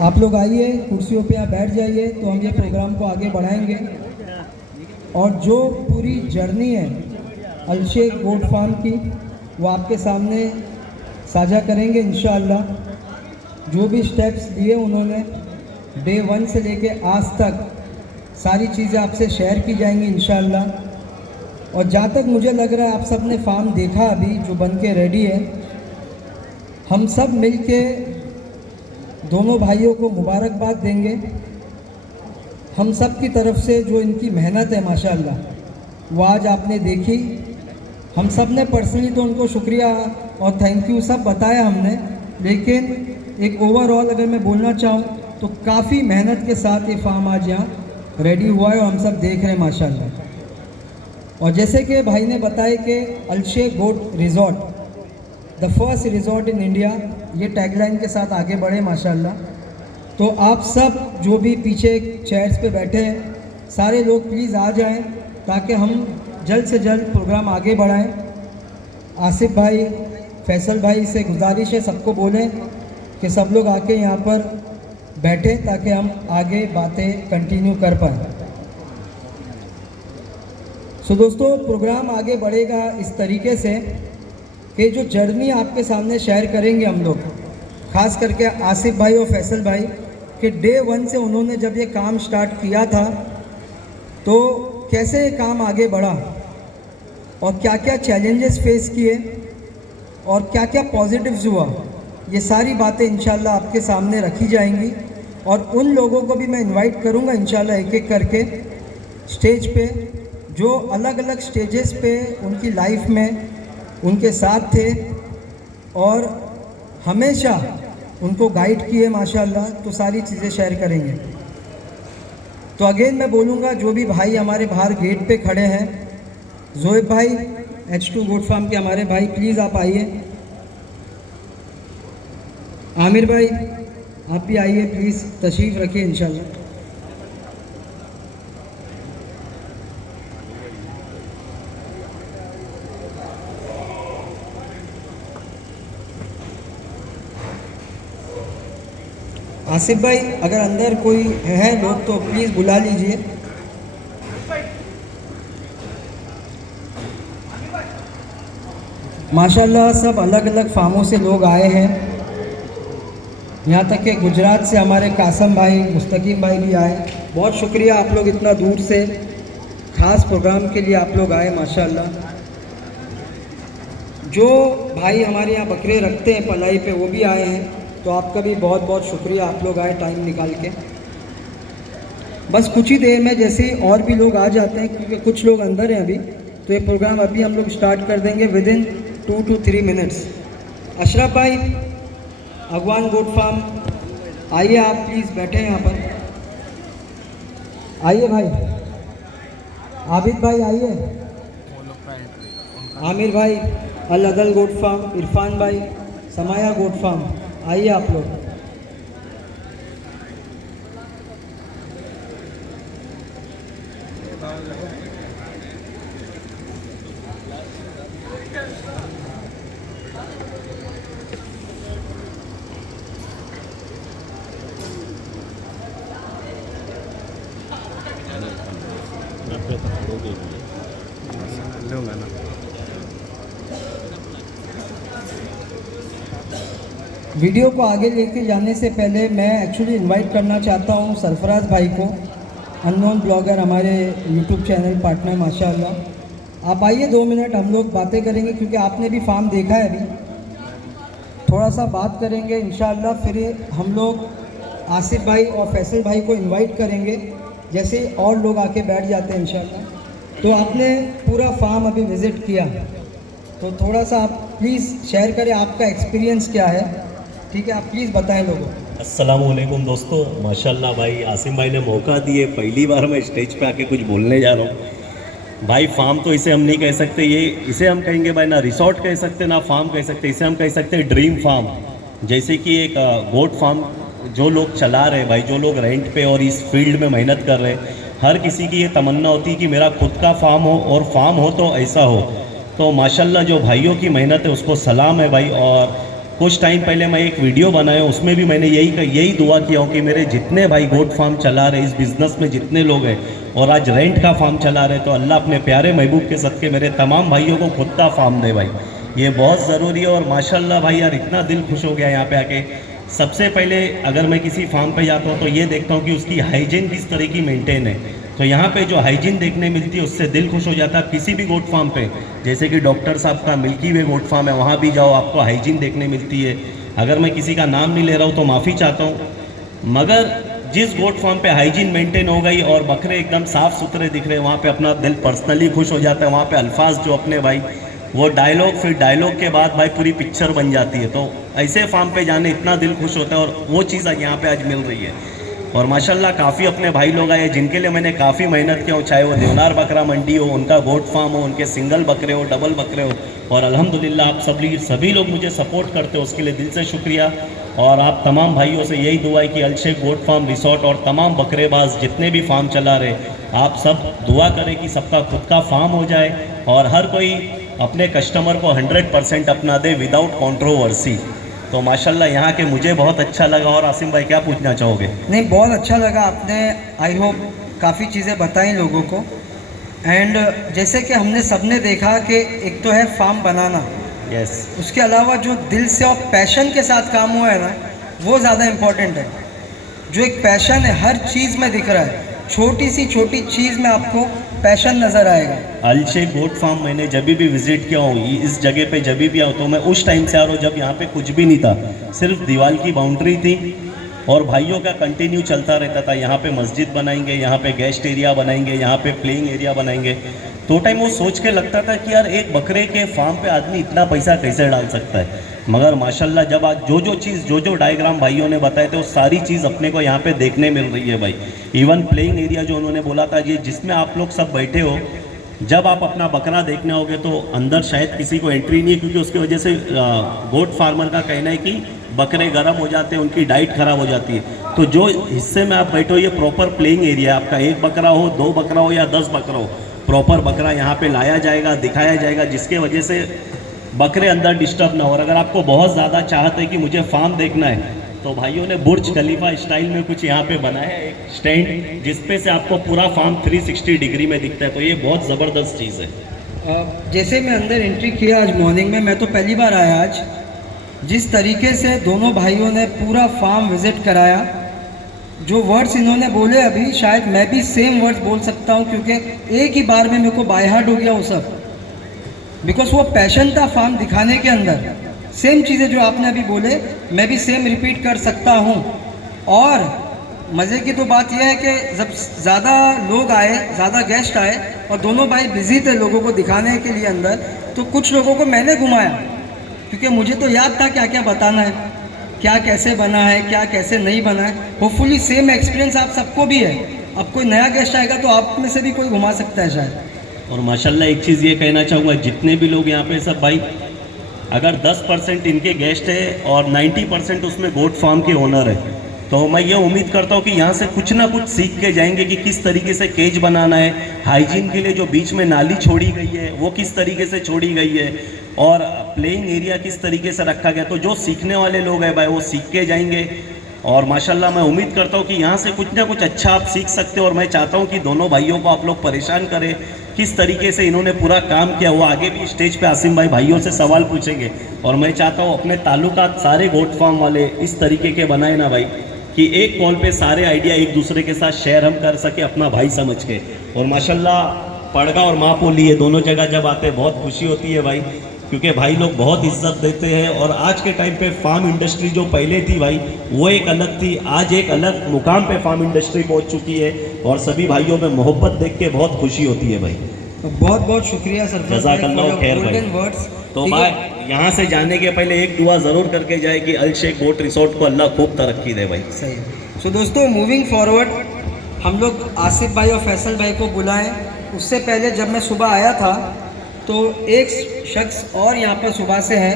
आप लोग आइए, कुर्सियों पे यहाँ बैठ जाइए, तो हम ये प्रोग्राम को आगे बढ़ाएंगे। और जो पूरी जर्नी है अलशेख गोट फार्म की, वो आपके सामने साझा करेंगे इंशाअल्लाह। जो भी स्टेप्स लिए उन्होंने डे 1 से लेके आज तक, सारी चीज़ें आपसे शेयर की जाएंगी इंशाअल्लाह। और जहाँ तक मुझे लग रहा है आप सब ने फार्म देखा अभी जो बन के रेडी है, हम सब मिलके दोनों भाइयों को मुबारकबाद देंगे। हम सब की तरफ से जो इनकी मेहनत है माशाअल्लाह, वो आज आपने देखी। हम सब ने पर्सनली तो उनको शुक्रिया और थैंक यू सब बताया हमने, लेकिन एक ओवरऑल अगर मैं बोलना चाहूँ तो काफ़ी मेहनत के साथ ये फार्म आज यहाँ रेडी हुआ है और हम सब देख रहे हैं माशाअल्लाह। और जैसे कि भाई ने बताया कि अलशेख goat resort, the first resort in India, ये टैगलाइन के साथ आगे बढ़े माशाअल्लाह। तो आप सब जो भी पीछे चेयर्स पे बैठे हैं, सारे लोग प्लीज़ आ जाएं ताकि हम जल्द से जल्द प्रोग्राम आगे बढ़ाएं। आसिफ भाई, फैसल भाई से गुजारिश है, सबको बोलें कि सब लोग आके यहाँ पर बैठे ताकि हम आगे बातें कंटिन्यू कर पाएँ। सो दोस्तों, प्रोग्राम आगे बढ़ेगा इस तरीके से कि जो जर्नी आपके सामने शेयर करेंगे हम लोग, ख़ास करके आसिफ भाई और फैसल भाई, कि डे 1 से उन्होंने जब ये काम स्टार्ट किया था तो कैसे ये काम आगे बढ़ा और क्या क्या चैलेंजेस फेस किए और क्या क्या पॉजिटिव्स हुआ, ये सारी बातें इंशाल्लाह आपके सामने रखी जाएंगी। और उन लोगों को भी मैं इनवाइट करूंगा इंशाल्लाह एक एक करके स्टेज पे, जो अलग अलग स्टेजेस पे उनकी लाइफ में उनके साथ थे और हमेशा उनको गाइड किए माशाल्लाह। तो सारी चीज़ें शेयर करेंगे। तो अगेन मैं बोलूँगा, जो भी भाई हमारे बाहर गेट पे खड़े हैं, जोएब भाई H2 गोट फार्म के हमारे भाई, प्लीज़ आप आइए। आमिर भाई आप भी आइए, प्लीज़ तशरीफ़ रखिए इंशाल्लाह। आसिफ भाई, अगर अंदर कोई है लोग तो प्लीज़ बुला लीजिए। माशाल्लाह सब अलग अलग फार्मों से लोग आए हैं, यहाँ तक कि गुजरात से हमारे कासम भाई, मुस्तकीम भाई भी आए। बहुत शुक्रिया, आप लोग इतना दूर से ख़ास प्रोग्राम के लिए आप लोग आए माशाल्लाह। जो भाई हमारे यहाँ बकरे रखते हैं पलाई पे, वो भी आए हैं, तो आपका भी बहुत बहुत शुक्रिया, आप लोग आए टाइम निकाल के। बस कुछ ही देर में जैसे ही और भी लोग आ जाते हैं, क्योंकि कुछ लोग अंदर हैं अभी, तो ये प्रोग्राम अभी हम लोग स्टार्ट कर देंगे with in 2 to 3 minutes. Ashraf भाई, अगवान गोट फार्म, आइए आप प्लीज़ बैठे यहाँ पर, आइए भाई। आबिद भाई आइए। आमिर भाई अल अदल गोट फार्म, इरफान भाई समाया गोट फार्म, आइए आप लोग। वीडियो को आगे लेके जाने से पहले मैं एक्चुअली इनवाइट करना चाहता हूँ सरफराज भाई को, अननोन ब्लॉगर, हमारे यूट्यूब चैनल पार्टनर माशाल्लाह। आप आइए, 2 मिनट हम लोग बातें करेंगे, क्योंकि आपने भी फार्म देखा है अभी। थोड़ा सा बात करेंगे इंशाल्लाह, फिर हम लोग आसिफ भाई और फैसल भाई को इनवाइट करेंगे जैसे और लोग आके बैठ जाते हैं इंशाल्लाह। तो आपने पूरा फार्म अभी विज़िट किया, तो थोड़ा सा आप प्लीज़ शेयर करें आपका एक्सपीरियंस क्या है, ठीक है? आप प्लीज़ बताएं लोगों को। अस्सलाम वालेकुम दोस्तों, माशाल्लाह भाई आसिम भाई ने मौका दिए, पहली बार मैं स्टेज पे आके कुछ बोलने जा रहा हूँ। भाई फार्म तो इसे हम नहीं कह सकते, ये इसे हम कहेंगे भाई ना रिसोर्ट कह सकते ना फार्म कह सकते, इसे हम कह सकते हैं ड्रीम फार्म। जैसे कि एक गोट फार्म जो लोग चला रहे भाई, जो लोग रेंट पे और इस फील्ड में मेहनत कर रहे, हर किसी की ये तमन्ना होती है कि मेरा खुद का फार्म हो और फार्म हो तो ऐसा हो। तो माशाल्लाह जो भाइयों की मेहनत है उसको सलाम है भाई। और कुछ टाइम पहले मैं एक वीडियो बनाया, उसमें भी मैंने यही दुआ किया हूँ कि मेरे जितने भाई गोट फार्म चला रहे, इस बिज़नेस में जितने लोग हैं और आज रेंट का फार्म चला रहे, तो अल्लाह अपने प्यारे महबूब के सदके मेरे तमाम भाइयों को खुद का फार्म दे भाई। ये बहुत ज़रूरी है। और माशाल्लाह भाई यार इतना दिल खुश हो गया यहाँ पे आके। सबसे पहले अगर मैं किसी फार्म पे जाता हूँ तो ये देखता हूँ कि उसकी हाइजीन किस तरह की मेंटेन है। तो यहाँ पे जो हाइजीन देखने मिलती है उससे दिल खुश हो जाता है। किसी भी गोट फार्म पे, जैसे कि डॉक्टर साहब का मिल्की वे गोट फार्म है, वहाँ भी जाओ आपको हाइजीन देखने मिलती है। अगर मैं किसी का नाम नहीं ले रहा हूँ तो माफ़ी चाहता हूँ, मगर जिस गोट फार्म पे हाइजीन मेंटेन हो गई और बकरे एकदम साफ़ सुथरे दिख रहे हैं, वहाँ पे अपना दिल पर्सनली खुश हो जाता है। वहाँ पे अल्फाज जो अपने भाई, वो डायलॉग, फिर डायलॉग के बाद भाई पूरी पिक्चर बन जाती है। तो ऐसे फार्म पे जाने इतना दिल खुश होता है और वो चीज़ यहाँ पे आज मिल रही है। और माशाल्लाह काफ़ी अपने भाई लोग आए जिनके लिए मैंने काफ़ी मेहनत किया हो, चाहे वो देवनार बकरा मंडी हो, उनका गोट फार्म हो, उनके सिंगल बकरे हो, डबल बकरे हो, और अल्हम्दुलिल्लाह आप सभी लोग मुझे सपोर्ट करते हो, उसके लिए दिल से शुक्रिया। और आप तमाम भाइयों से यही दुआ है कि अलशेख गोट फार्म रिसोर्ट और तमाम बकरेबाज जितने भी फार्म चला रहे, आप सब दुआ करें कि सबका खुद का फार्म हो जाए और हर कोई अपने कस्टमर को 100% अपना दे विदाउट कंट्रोवर्सी। तो माशाल्लाह यहाँ के मुझे बहुत अच्छा लगा। और आसिम भाई क्या पूछना चाहोगे? नहीं, बहुत अच्छा लगा, आपने आई होप काफ़ी चीज़ें बताई लोगों को। एंड जैसे कि हमने सबने देखा कि एक तो है फार्म बनाना, यस, उसके अलावा जो दिल से और पैशन के साथ काम हुआ है ना, वो ज़्यादा इम्पोर्टेंट है। जो एक पैशन है हर चीज़ में दिख रहा है, छोटी सी छोटी चीज़ में आपको पैशन नज़र आएगा। अलशेख गोट फार्म मैंने जब भी विज़िट किया हूँ, इस जगह पे जब भी आऊँ तो मैं उस टाइम से आ रहा हूँ जब यहाँ पे कुछ भी नहीं था, सिर्फ दीवार की बाउंड्री थी और भाइयों का कंटिन्यू चलता रहता था। यहाँ पे मस्जिद बनाएंगे, यहाँ पे गेस्ट एरिया बनाएंगे, यहाँ पे प्लेइंग एरिया बनाएंगे। तो टाइम वो सोच के लगता था कि यार एक बकरे के फार्म पे आदमी इतना पैसा कैसे डाल सकता है, मगर माशाल्लाह जब आज जो चीज़ जो डायग्राम भाइयों ने बताए थे वो सारी चीज़ अपने को यहाँ पे देखने मिल रही है भाई। इवन प्लेइंग एरिया जो उन्होंने बोला था, ये जिसमें आप लोग सब बैठे हो, जब आप अपना बकरा देखने होगे तो अंदर शायद किसी को एंट्री नहीं है, क्योंकि उसकी वजह से गोट फार्मर का कहना है कि बकरे गर्म हो जाते हैं, उनकी डाइट ख़राब हो जाती है। तो जो हिस्से में आप बैठो ये प्रॉपर प्लेइंग एरिया है आपका। एक बकरा हो, 2 बकरा हो या 10 बकरा हो, प्रॉपर बकरा यहाँ पे लाया जाएगा, दिखाया जाएगा, जिसके वजह से बकरे अंदर डिस्टर्ब ना हो। और अगर आपको बहुत ज़्यादा चाहते हैं कि मुझे फार्म देखना है, तो भाइयों ने बुर्ज खलीफा स्टाइल में कुछ यहाँ पे बनाया है, एक स्टैंड जिसपे से आपको पूरा फार्म 360 डिग्री में दिखता है। तो ये बहुत ज़बरदस्त चीज़ है। जैसे मैं अंदर एंट्री किया आज मॉर्निंग में, मैं तो पहली बार आया आज, जिस तरीके से दोनों भाइयों ने पूरा फार्म विज़िट कराया, जो वर्ड्स इन्होंने बोले अभी शायद मैं भी सेम वर्ड्स बोल सकता हूँ, क्योंकि एक ही बार में मेरे को बाय हार्ट हो गया वो सब। बिकॉज वो पैशन था फार्म दिखाने के अंदर। सेम चीज़ें जो आपने अभी बोले मैं भी सेम रिपीट कर सकता हूँ। और मज़े की तो बात यह है कि जब ज़्यादा लोग आए, ज़्यादा गेस्ट आए और दोनों भाई बिज़ी थे लोगों को दिखाने के लिए अंदर, तो कुछ लोगों को मैंने घुमाया, क्योंकि मुझे तो याद था क्या क्या बताना है, क्या कैसे बना है, क्या कैसे नहीं बना है। होपफुली सेम एक्सपीरियंस आप सबको भी है। अब कोई नया गेस्ट आएगा तो आप में से भी कोई घुमा सकता है शायद। और माशाल्लाह एक चीज़ ये कहना चाहूँगा, जितने भी लोग यहाँ पे सब भाई, अगर 10% इनके गेस्ट है और 90% उसमें गोट फार्म के ओनर है, तो मैं ये उम्मीद करता हूँ कि यहाँ से कुछ ना कुछ सीख के जाएंगे कि किस तरीके से केज बनाना है, हाइजीन के लिए जो बीच में नाली छोड़ी गई है वो किस तरीके से छोड़ी गई है, और प्लेइंग एरिया किस तरीके से रखा गया। तो जो सीखने वाले लोग हैं भाई वो सीख के जाएंगे। और माशाल्लाह मैं उम्मीद करता हूँ कि यहाँ से कुछ ना कुछ अच्छा आप सीख सकते हो। और मैं चाहता हूँ कि दोनों भाइयों को आप लोग परेशान करें, किस तरीके से इन्होंने पूरा काम किया। वो आगे भी स्टेज पे आसिम भाई भाइयों से सवाल पूछेंगे। और मैं चाहता हूँ अपने ताल्लुकात सारे गोट फार्म वाले इस तरीके के बनाए ना भाई, कि एक कॉल पे सारे आइडिया एक दूसरे के साथ शेयर हम कर सके अपना भाई समझ के। और माशाल्लाह पड़गा और मापोली ये दोनों जगह जब आते बहुत खुशी होती है भाई, क्योंकि भाई लोग बहुत इज्जत देते हैं। और आज के टाइम पे फार्म इंडस्ट्री जो पहले थी भाई वो एक अलग थी, आज एक अलग मुकाम पे फार्म इंडस्ट्री पहुंच चुकी है। और सभी भाइयों में मोहब्बत देख के बहुत खुशी होती है भाई। तो बहुत बहुत शुक्रिया सरफराज भाई। तो भाई यहाँ से जाने के पहले एक दुआ ज़रूर करके जाए कि अलशेख बोट रिसोर्ट को अल्लाह खूब तरक्की दे भाई। सही। सो दोस्तों मूविंग फॉरवर्ड हम लोग आसिफ भाई और फैसल भाई को बुलाएं। उससे पहले जब मैं सुबह आया था तो एक शख्स और यहाँ पर सुबह से है,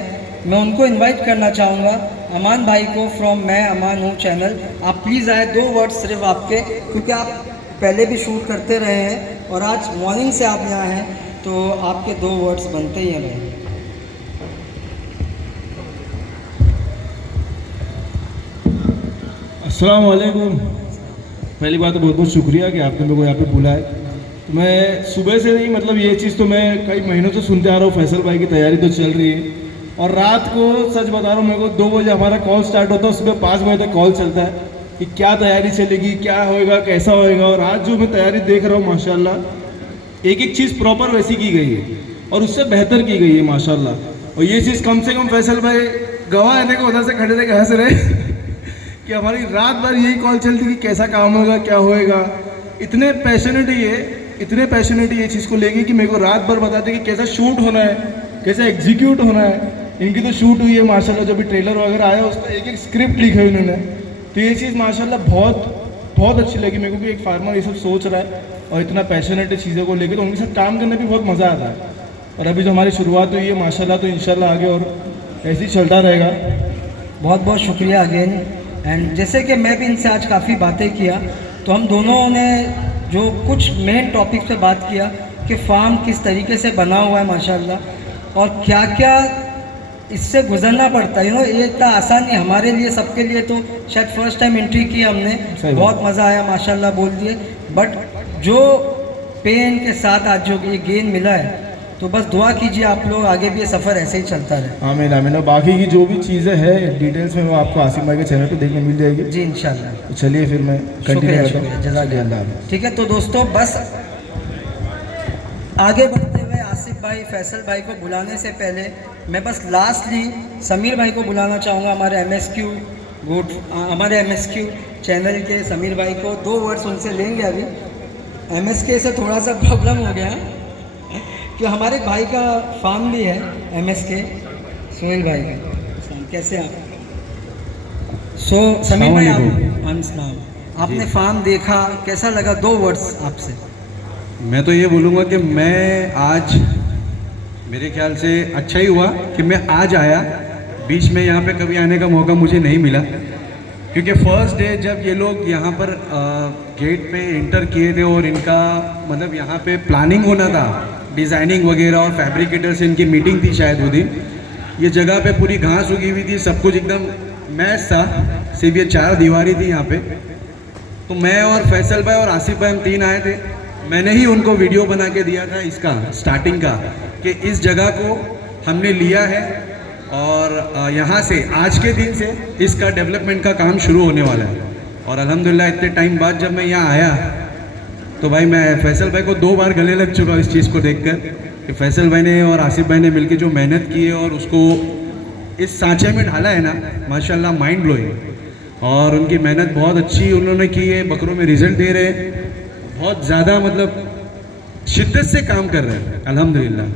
मैं उनको इनवाइट करना चाहूँगा, अमान भाई को फ्रॉम मैं अमान हूँ चैनल। आप प्लीज़ आए, 2 वर्ड सिर्फ आपके, क्योंकि आप पहले भी शूट करते रहे हैं और आज मॉर्निंग से आप यहाँ हैं, तो आपके 2 वर्ड्स बनते ही हैं भाई। अस्सलाम वालेकुम। पहली बात तो बहुत बहुत शुक्रिया कि आपने मेरे को यहाँ पे बुलाया। तो मैं सुबह से नहीं, मतलब ये चीज़ तो मैं कई महीनों से सुनते आ रहा हूँ, फैसल भाई की तैयारी तो चल रही है। और रात को सच बता रहा हूँ, मेरे को 2 बजे हमारा कॉल स्टार्ट होता है, सुबह 5 बजे तक कॉल चलता है कि क्या तैयारी चलेगी, क्या होएगा, कैसा होएगा। और आज जो मैं तैयारी देख रहा हूँ माशाल्लाह, एक एक चीज़ प्रॉपर वैसी की गई है और उससे बेहतर की गई है माशाल्लाह। और ये चीज़ कम से कम फैसल भाई गवाह है, देखो उधर से खड़े रहे हंस रहे कि हमारी रात भर यही कॉल चलती कि कैसा काम होगा, क्या होएगा। इतने पैशनेट ये चीज़ को लेके कि मेरे को रात भर बताते कि कैसा शूट होना है, कैसा एग्जीक्यूट होना है। इनकी तो शूट हुई है माशाल्लाह, जो भी ट्रेलर वगैरह आया उसका एक एक स्क्रिप्ट लिखा है उन्होंने। तो ये चीज़ माशाल्लाह बहुत अच्छी लगी मेरे को कि एक फार्मर ये सब सोच रहा है और इतना पैशनेट है चीज़ों को लेकर, तो उनके साथ काम करने भी बहुत मज़ा आता है। और अभी जो हमारी शुरुआत हुई है माशाल्लाह, तो इंशाल्लाह आगे और ऐसे ही चलता रहेगा। बहुत बहुत शुक्रिया अगेन। एंड जैसे कि मैं भी इनसे आज काफ़ी बातें किया, तो हम दोनों ने जो कुछ मेन टॉपिक पे बात किया कि फार्म किस तरीके से बना हुआ है माशाल्लाह, और क्या क्या इससे गुजरना पड़ता है। ये इतना आसान नहीं हमारे लिए, सबके लिए तो शायद फर्स्ट टाइम एंट्री की हमने, बहुत मज़ा आया माशाल्लाह बोल दिए। बट जो पेन के साथ आज जो ये गेन मिला है, तो बस दुआ कीजिए आप लोग, आगे भी ये सफ़र ऐसे ही चलता रहे। आमीन आमीन। और बाकी की जो भी चीज़ें हैं डिटेल्स में वो आपको आसिम भाई के चैनल पे देखने मिल जाएगी जी इंशाल्लाह। तो चलिए फिर मैं कंटिन्यू करता हूँ। जज़ाकल्लाह। ठीक है, तो दोस्तों बस आगे बढ़ते हुए आसिफ भाई, फैसल भाई को बुलाने से पहले मैं बस लास्टली समीर भाई को बुलाना चाहूँगा, हमारे MSQ चैनल के समीर भाई को। 2 वर्ड्स उनसे लेंगे। अभी MSK से थोड़ा सा प्रॉब्लम हो गया है कि हमारे भाई का फार्म भी है MSK, सोहेल भाई का। कैसे आप? समीर भाई, आपने फार्म देखा, कैसा लगा? 2 वर्ड्स आपसे। मैं तो ये बोलूँगा कि मैं आज, मेरे ख्याल से अच्छा ही हुआ कि मैं आज आया। बीच में यहाँ पे कभी आने का मौका मुझे नहीं मिला, क्योंकि फर्स्ट डे जब ये लोग यहाँ पर गेट पे इंटर किए थे और इनका मतलब यहाँ पे प्लानिंग होना था, डिज़ाइनिंग वगैरह, और फैब्रिकेटर से इनकी मीटिंग थी शायद वो दिन। ये जगह पे पूरी घास उगी हुई थी, सब कुछ एकदम मैच था, सिर्फ ये 4 दीवारी थी यहाँ पे। तो मैं और फैसल भाई और आसिफ भाई, हम 3 आए थे। मैंने ही उनको वीडियो बना के दिया था इसका, स्टार्टिंग का, कि इस जगह को हमने लिया है और यहाँ से आज के दिन से इसका डेवलपमेंट का काम शुरू होने वाला है। और अल्हम्दुलिल्लाह इतने टाइम बाद जब मैं यहाँ आया, तो भाई मैं फैसल भाई को 2 बार गले लग चुका इस चीज़ को देखकर कि फैसल भाई ने और आसिफ भाई ने मिलकर जो मेहनत की है और उसको इस सांचे में ढाला है ना, माशाल्लाह माइंड ब्लोइंग। और उनकी मेहनत बहुत अच्छी उन्होंने की है, बकरों में रिजल्ट दे रहे हैं, बहुत ज़्यादा मतलब शिद्दत से काम कर रहे हैं अल्हम्दुलिल्लाह।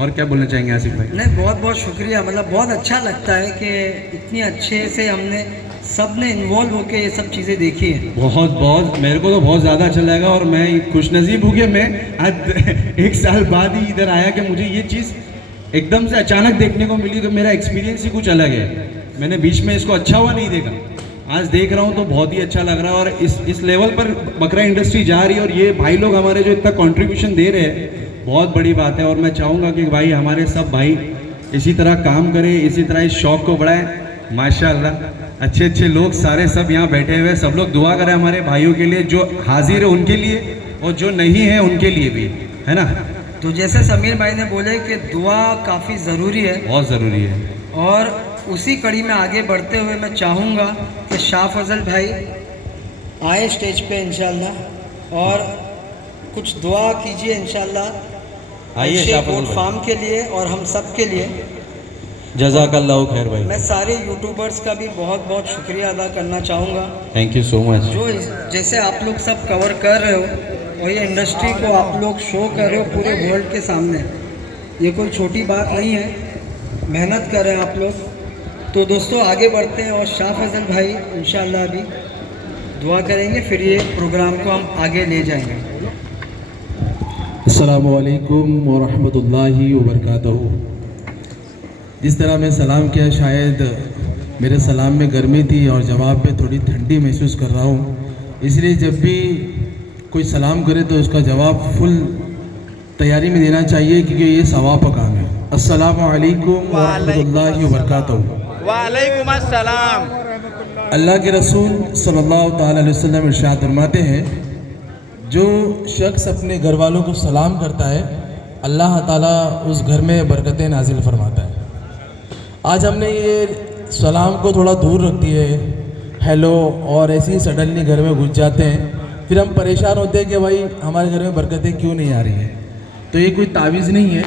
और क्या बोलना चाहेंगे आसिफ भाई? नहीं, बहुत बहुत शुक्रिया। मतलब बहुत अच्छा लगता है कि इतनी अच्छे से हमने सब ने इन्वॉल्व होकर ये सब चीज़ें देखी हैं। बहुत मेरे को तो बहुत ज़्यादा अच्छा लगा। और मैं खुशनसीब हूँ कि मैं आज 1 साल बाद ही इधर आया कि मुझे ये चीज़ एकदम से अचानक देखने को मिली, तो मेरा एक्सपीरियंस ही कुछ अलग है। मैंने बीच में इसको अच्छा हुआ नहीं देखा, आज देख रहा हूँ तो बहुत ही अच्छा लग रहा है। और इस लेवल पर बकरा इंडस्ट्री जा रही है और ये भाई लोग हमारे जो इतना कंट्रीब्यूशन दे रहे हैं, बहुत बड़ी बात है। और मैं चाहूँगा कि भाई हमारे सब भाई इसी तरह काम करें, इसी तरह इस शौक़ को बढ़ाएं। माशाल्लाह अच्छे लोग सारे सब यहाँ बैठे हुए, सब लोग दुआ करें हमारे भाइयों के लिए, जो हाजिर है उनके लिए और जो नहीं है उनके लिए भी, है ना। तो जैसे समीर भाई ने बोले कि दुआ काफ़ी ज़रूरी है, बहुत ज़रूरी है। और उसी कड़ी में आगे बढ़ते हुए मैं चाहूँगा कि शाह फजल भाई आए स्टेज पे इंशाल्लाह, और कुछ दुआ कीजिए इंशाल्लाह आइए शाह फजल गोट भाई। फार्म के लिए और हम सब के लिए। जज़ाकल्लाहु खैर भाई। मैं सारे यूट्यूबर्स का भी बहुत बहुत शुक्रिया अदा करना चाहूँगा, थैंक यू सो मच। जो जैसे आप लोग सब कवर कर रहे हो और ये इंडस्ट्री को आप लोग शो कर रहे हो पूरे वर्ल्ड के सामने, ये कोई छोटी बात नहीं है, मेहनत कर रहे हैं आप लोग। तो दोस्तों आगे बढ़ते हैं और शाह फजल भाई इंशाल्लाह अभी दुआ करेंगे, फिर ये प्रोग्राम को हम आगे ले जाएंगे। अस्सलामु अलैकुम व रहमतुल्लाहि व बरकातहू। जिस तरह मैं सलाम किया, शायद मेरे सलाम में गर्मी थी और जवाब पे थोड़ी ठंडी महसूस कर रहा हूँ, इसलिए जब भी कोई सलाम करे तो उसका जवाब फुल तैयारी में देना चाहिए, क्योंकि ये सवाब का काम है। अस्सलामु अलैकुम व रहमतुल्लाहि व बरकातहू। वालेकुम अस्सलाम। अल्लाह के रसूल सल्लल्लाहु ताला अलैहि वसल्लम इरशाद फरमाते हैं, जो शख्स अपने घर वालों को सलाम करता है अल्लाह ताला उस घर में बरकतें नाजिल फरमाता है। आज हमने ये सलाम को थोड़ा दूर रख दिए, हेलो और ऐसे ही सडनली घर में घुस जाते हैं, फिर हम परेशान होते हैं कि भाई हमारे घर में बरकतें क्यों नहीं आ रही हैं। तो ये कोई तावीज़ नहीं है,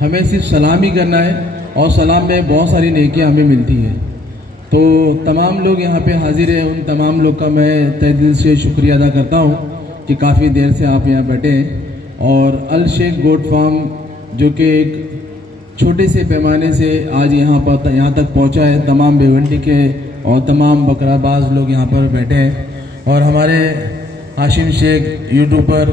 हमें सिर्फ सलाम ही करना है और सलाम में बहुत सारी नेकियां हमें मिलती हैं। तो तमाम लोग यहाँ पे हाजिर हैं, उन तमाम लोग का मैं तहे दिल से शुक्रिया अदा करता हूँ कि काफ़ी देर से आप यहाँ बैठे हैं। और अल शेख गोट फार्म जो कि एक छोटे से पैमाने से आज यहाँ तक पहुँचा है, तमाम भिवंडी के और तमाम बकराबाज लोग यहाँ पर बैठे हैं। और हमारे हाशिम शेख यूट्यूबर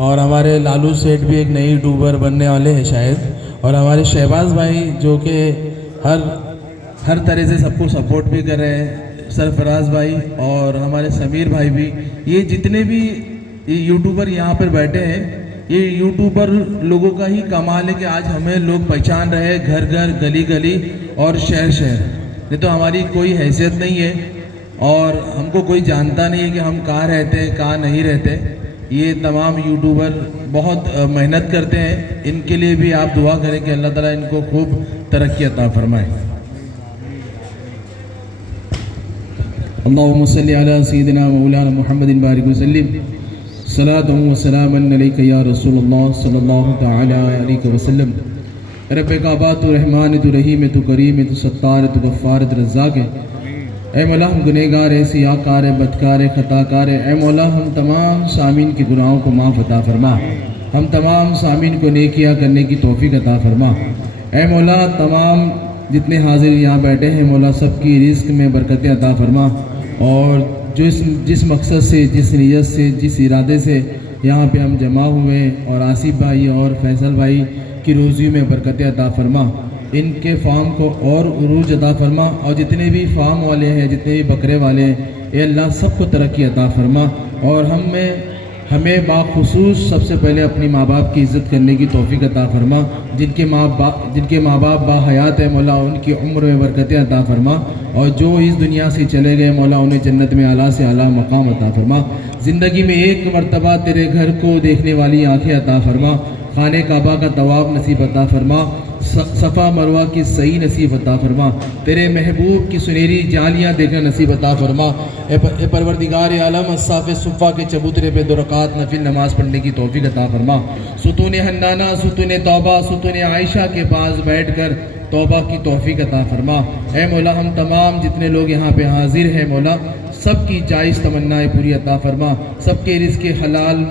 और हमारे लालू सेठ भी एक नई यूट्यूबर बनने वाले हैं शायद, और हमारे शहबाज भाई जो कि हर तरह से सबको सपोर्ट भी कर रहे हैं, सरफराज भाई और हमारे समीर भाई भी, ये जितने भी यूट्यूबर यहाँ पर बैठे हैं, ये यूट्यूबर लोगों का ही कमाल है कि आज हमें लोग पहचान रहे हैं, घर घर गली गली और शहर शहर। नहीं तो हमारी कोई हैसियत नहीं है और हमको कोई जानता नहीं है कि हम कहाँ रहते हैं कहाँ नहीं रहते। ये तमाम यूट्यूबर बहुत मेहनत करते हैं, इनके लिए भी आप दुआ करें कि अल्लाह ताला इनको खूब तरक्की अता फरमाए। अल्लाहुम्मा सल्ली अला सय्यिदिना मौलाना मुहम्मदिन बारिक वसल्लिम सलातुन व सलामन अलैका या रसूलुल्लाह सल्लल्लाहु तआला अलैहि वसल्लम। रब्बे काबा तु रहमान तु रहीम तु करीम तु सत्तार तु गफ्फार तु रज़्ज़ाक़। ऐ मौला हम गुनहगार है, सियाकार है, बदकार है, खताकार है। ऐ मौला हम तमाम सामीन के गुनाहों को माफ़ अता फरमा, हम तमाम सामीन को नेकियां करने की तौफीक अता फरमा। ऐ मौला तमाम जितने हाजिर यहाँ बैठे हैं मौला सबकी रिस्क में बरकतें अता फरमा, और जिस मकसद से, जिस नीयत से, जिस इरादे से यहाँ पे हम जमा हुए और आसिफ भाई और फैसल भाई की रोज़ी में बरकतें अता फरमा, इनके फार्म को और उरूज अता फरमा, और जितने भी फार्म वाले हैं, जितने भी बकरे वाले हैं, ये अल्लाह सबको तरक्की अता फरमा। और हमें बाखुसूस सबसे पहले अपनी माँ बाप की इज़्ज़त करने की तौफीक अता फरमा। जिनके माँ बाप बाहयात है मौला उनकी उम्र में बरकतें अता फरमा, और जो इस दुनिया से चले गए मौला उन्हें जन्नत में आला से आला मकाम अता फरमा। ज़िंदगी में एक मरतबा तेरे घर को देखने वाली आँखें अता फरमा, खाने काबा का तवाब नसीब अता फरमा, सफ़ा मरवा की सही नसीब अता फरमा, तेरे महबूब की सुनहरी जालियाँ देखना नसीब अता फरमा। ए परवरदिगार आलम अस्साफ़ सुफ़ा के चबूतरे पे 2 रकात नफिल नमाज पढ़ने की तौफीक अता फरमा। सुतून हन्नाना, सुतून तौबा, सुतून आयशा के पास बैठकर तौबा की तौफीक अता फरमा। ए मौला हम तमाम जितने लोग यहाँ पे हाजिर हैं मौला सबकी जायज़ तमन्नाएँ पूरी अता फरमा, सबके रिज़्क़ हलाल,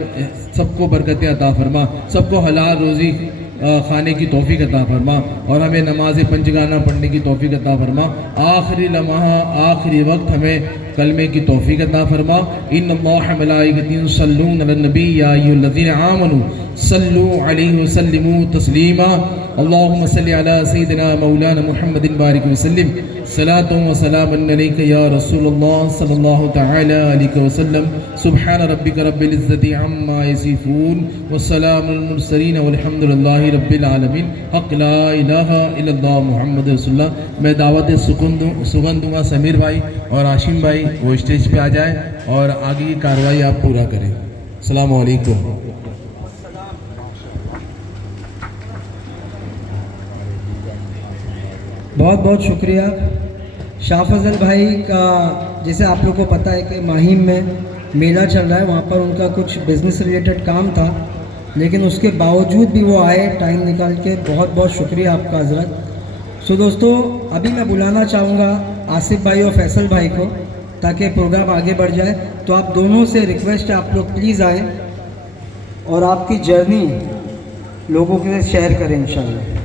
सबको बरकतें अता फरमा, सबको हलाल रोज़ी खाने की तौफीक अता फरमा, और हमें नमाज पंचगाना पढ़ने की तौफीक अता फरमा। आखिरी लम्हा, आखिरी वक्त हमें कलमे की तौफीक अता फरमा। इन्नल्लाह व मलाइकतहु युसल्लूना अलन नबी या अय्युहल्लज़ीना आमनू सल्लू अलैहि व सल्लिमू तस्लीमा। अल्लाहुम्मा सल्लि अला सय्यिदिना मौलाना मुहम्मदिन बारिक वसल्लिम सलातुन व सलामुन अलैका या रसूलुल्लाह सल्लल्लाहु तआला अलैहि वसल्लम। सुब्हान रब्बिका रब्बिल इज़्ज़ति अम्मा यसिफून व सलामुल मुरसलीन वल्हम्दुलिल्लाहि रब्बिल आलमीन। हक़ ला इलाहा इल्लल्लाह मुहम्मद रसूलुल्लाह। मैं दावत सुगंध दूंगा समीर भाई और आशिम भाई वो स्टेज पे आ जाए और आगे की कार्रवाई आप पूरा करें। अस्सलामु अलैकुम। बहुत बहुत शुक्रिया शाह फजल भाई का। जैसे आप लोग को पता है कि माहिम में मेला चल रहा है, वहाँ पर उनका कुछ बिज़नेस रिलेटेड काम था, लेकिन उसके बावजूद भी वो आए टाइम निकाल के। बहुत बहुत शुक्रिया आपका हज़रत। सो दोस्तों अभी मैं बुलाना चाहूँगा आसिफ भाई और फैसल भाई को ताकि प्रोग्राम आगे बढ़ जाए। तो आप दोनों से रिक्वेस्ट है आप लोग प्लीज़ आएँ और आपकी जर्नी लोगों के साथ शेयर करें इंशाल्लाह।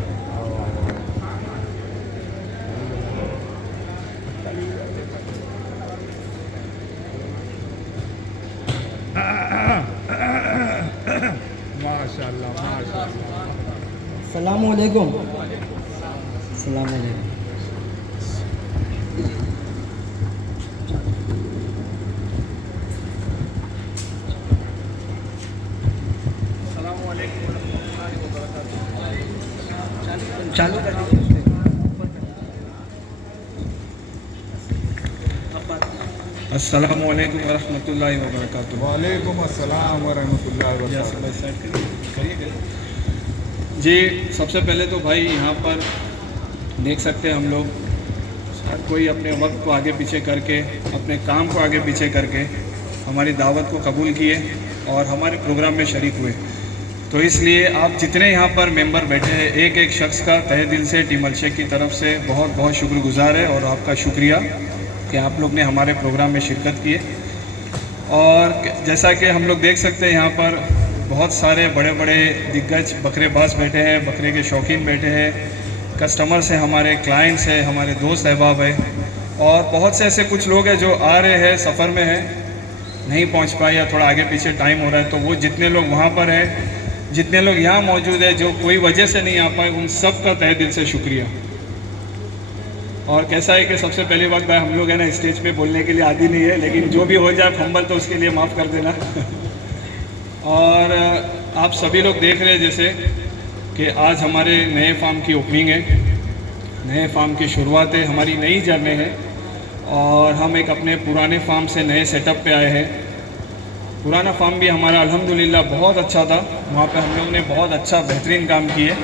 अस्सलामुअलैकुम। अस्सलामुअलैकुम। चालू कर दीजिए। अस्सलामु अलैकुम वरहमतुल्लाहि वबरकातुहू। वालेकुम अस्सलाम वरहमतुल्लाहि वबरकातुहू। जी, सबसे पहले तो भाई यहाँ पर देख सकते हैं हम लोग हर कोई अपने वक्त को आगे पीछे करके, अपने काम को आगे पीछे करके हमारी दावत को कबूल किए और हमारे प्रोग्राम में शरीक हुए। तो इसलिए आप जितने यहाँ पर मेंबर बैठे हैं, एक एक शख्स का तहे दिल से टीम अलशेख की तरफ से बहुत बहुत शुक्रगुजार है और आपका शुक्रिया कि आप लोग ने हमारे प्रोग्राम में शिरकत की है। और जैसा कि हम लोग देख सकते हैं यहाँ पर बहुत सारे बड़े बड़े दिग्गज बकरेबाज बैठे हैं, बकरे के शौकीन बैठे हैं, कस्टमर्स हैं, हमारे क्लाइंट्स हैं, हमारे दोस्त अहबाब हैं और बहुत से ऐसे कुछ लोग हैं जो आ रहे हैं, सफ़र में हैं, नहीं पहुँच पाए या थोड़ा आगे पीछे टाइम हो रहा है। तो वो जितने लोग वहाँ पर हैं, जितने लोग यहाँ मौजूद हैं, जो कोई वजह से नहीं आ पाए, उन सब का तहे दिल से शुक्रिया। और कैसा है कि सबसे पहली बात भाई हम लोग है ना स्टेज पे बोलने के लिए आदी नहीं है, लेकिन जो भी हो जाए फंबल तो उसके लिए माफ़ कर देना। और आप सभी लोग देख रहे हैं जैसे कि आज हमारे नए फार्म की ओपनिंग है, नए फार्म की शुरुआत है, हमारी नई जर्नी है और हम एक अपने पुराने फार्म से नए सेटअप पे आए हैं। पुराना फार्म भी हमारा अल्हम्दुलिल्लाह बहुत अच्छा था, वहाँ पे हम लोग ने बहुत अच्छा बेहतरीन काम किए,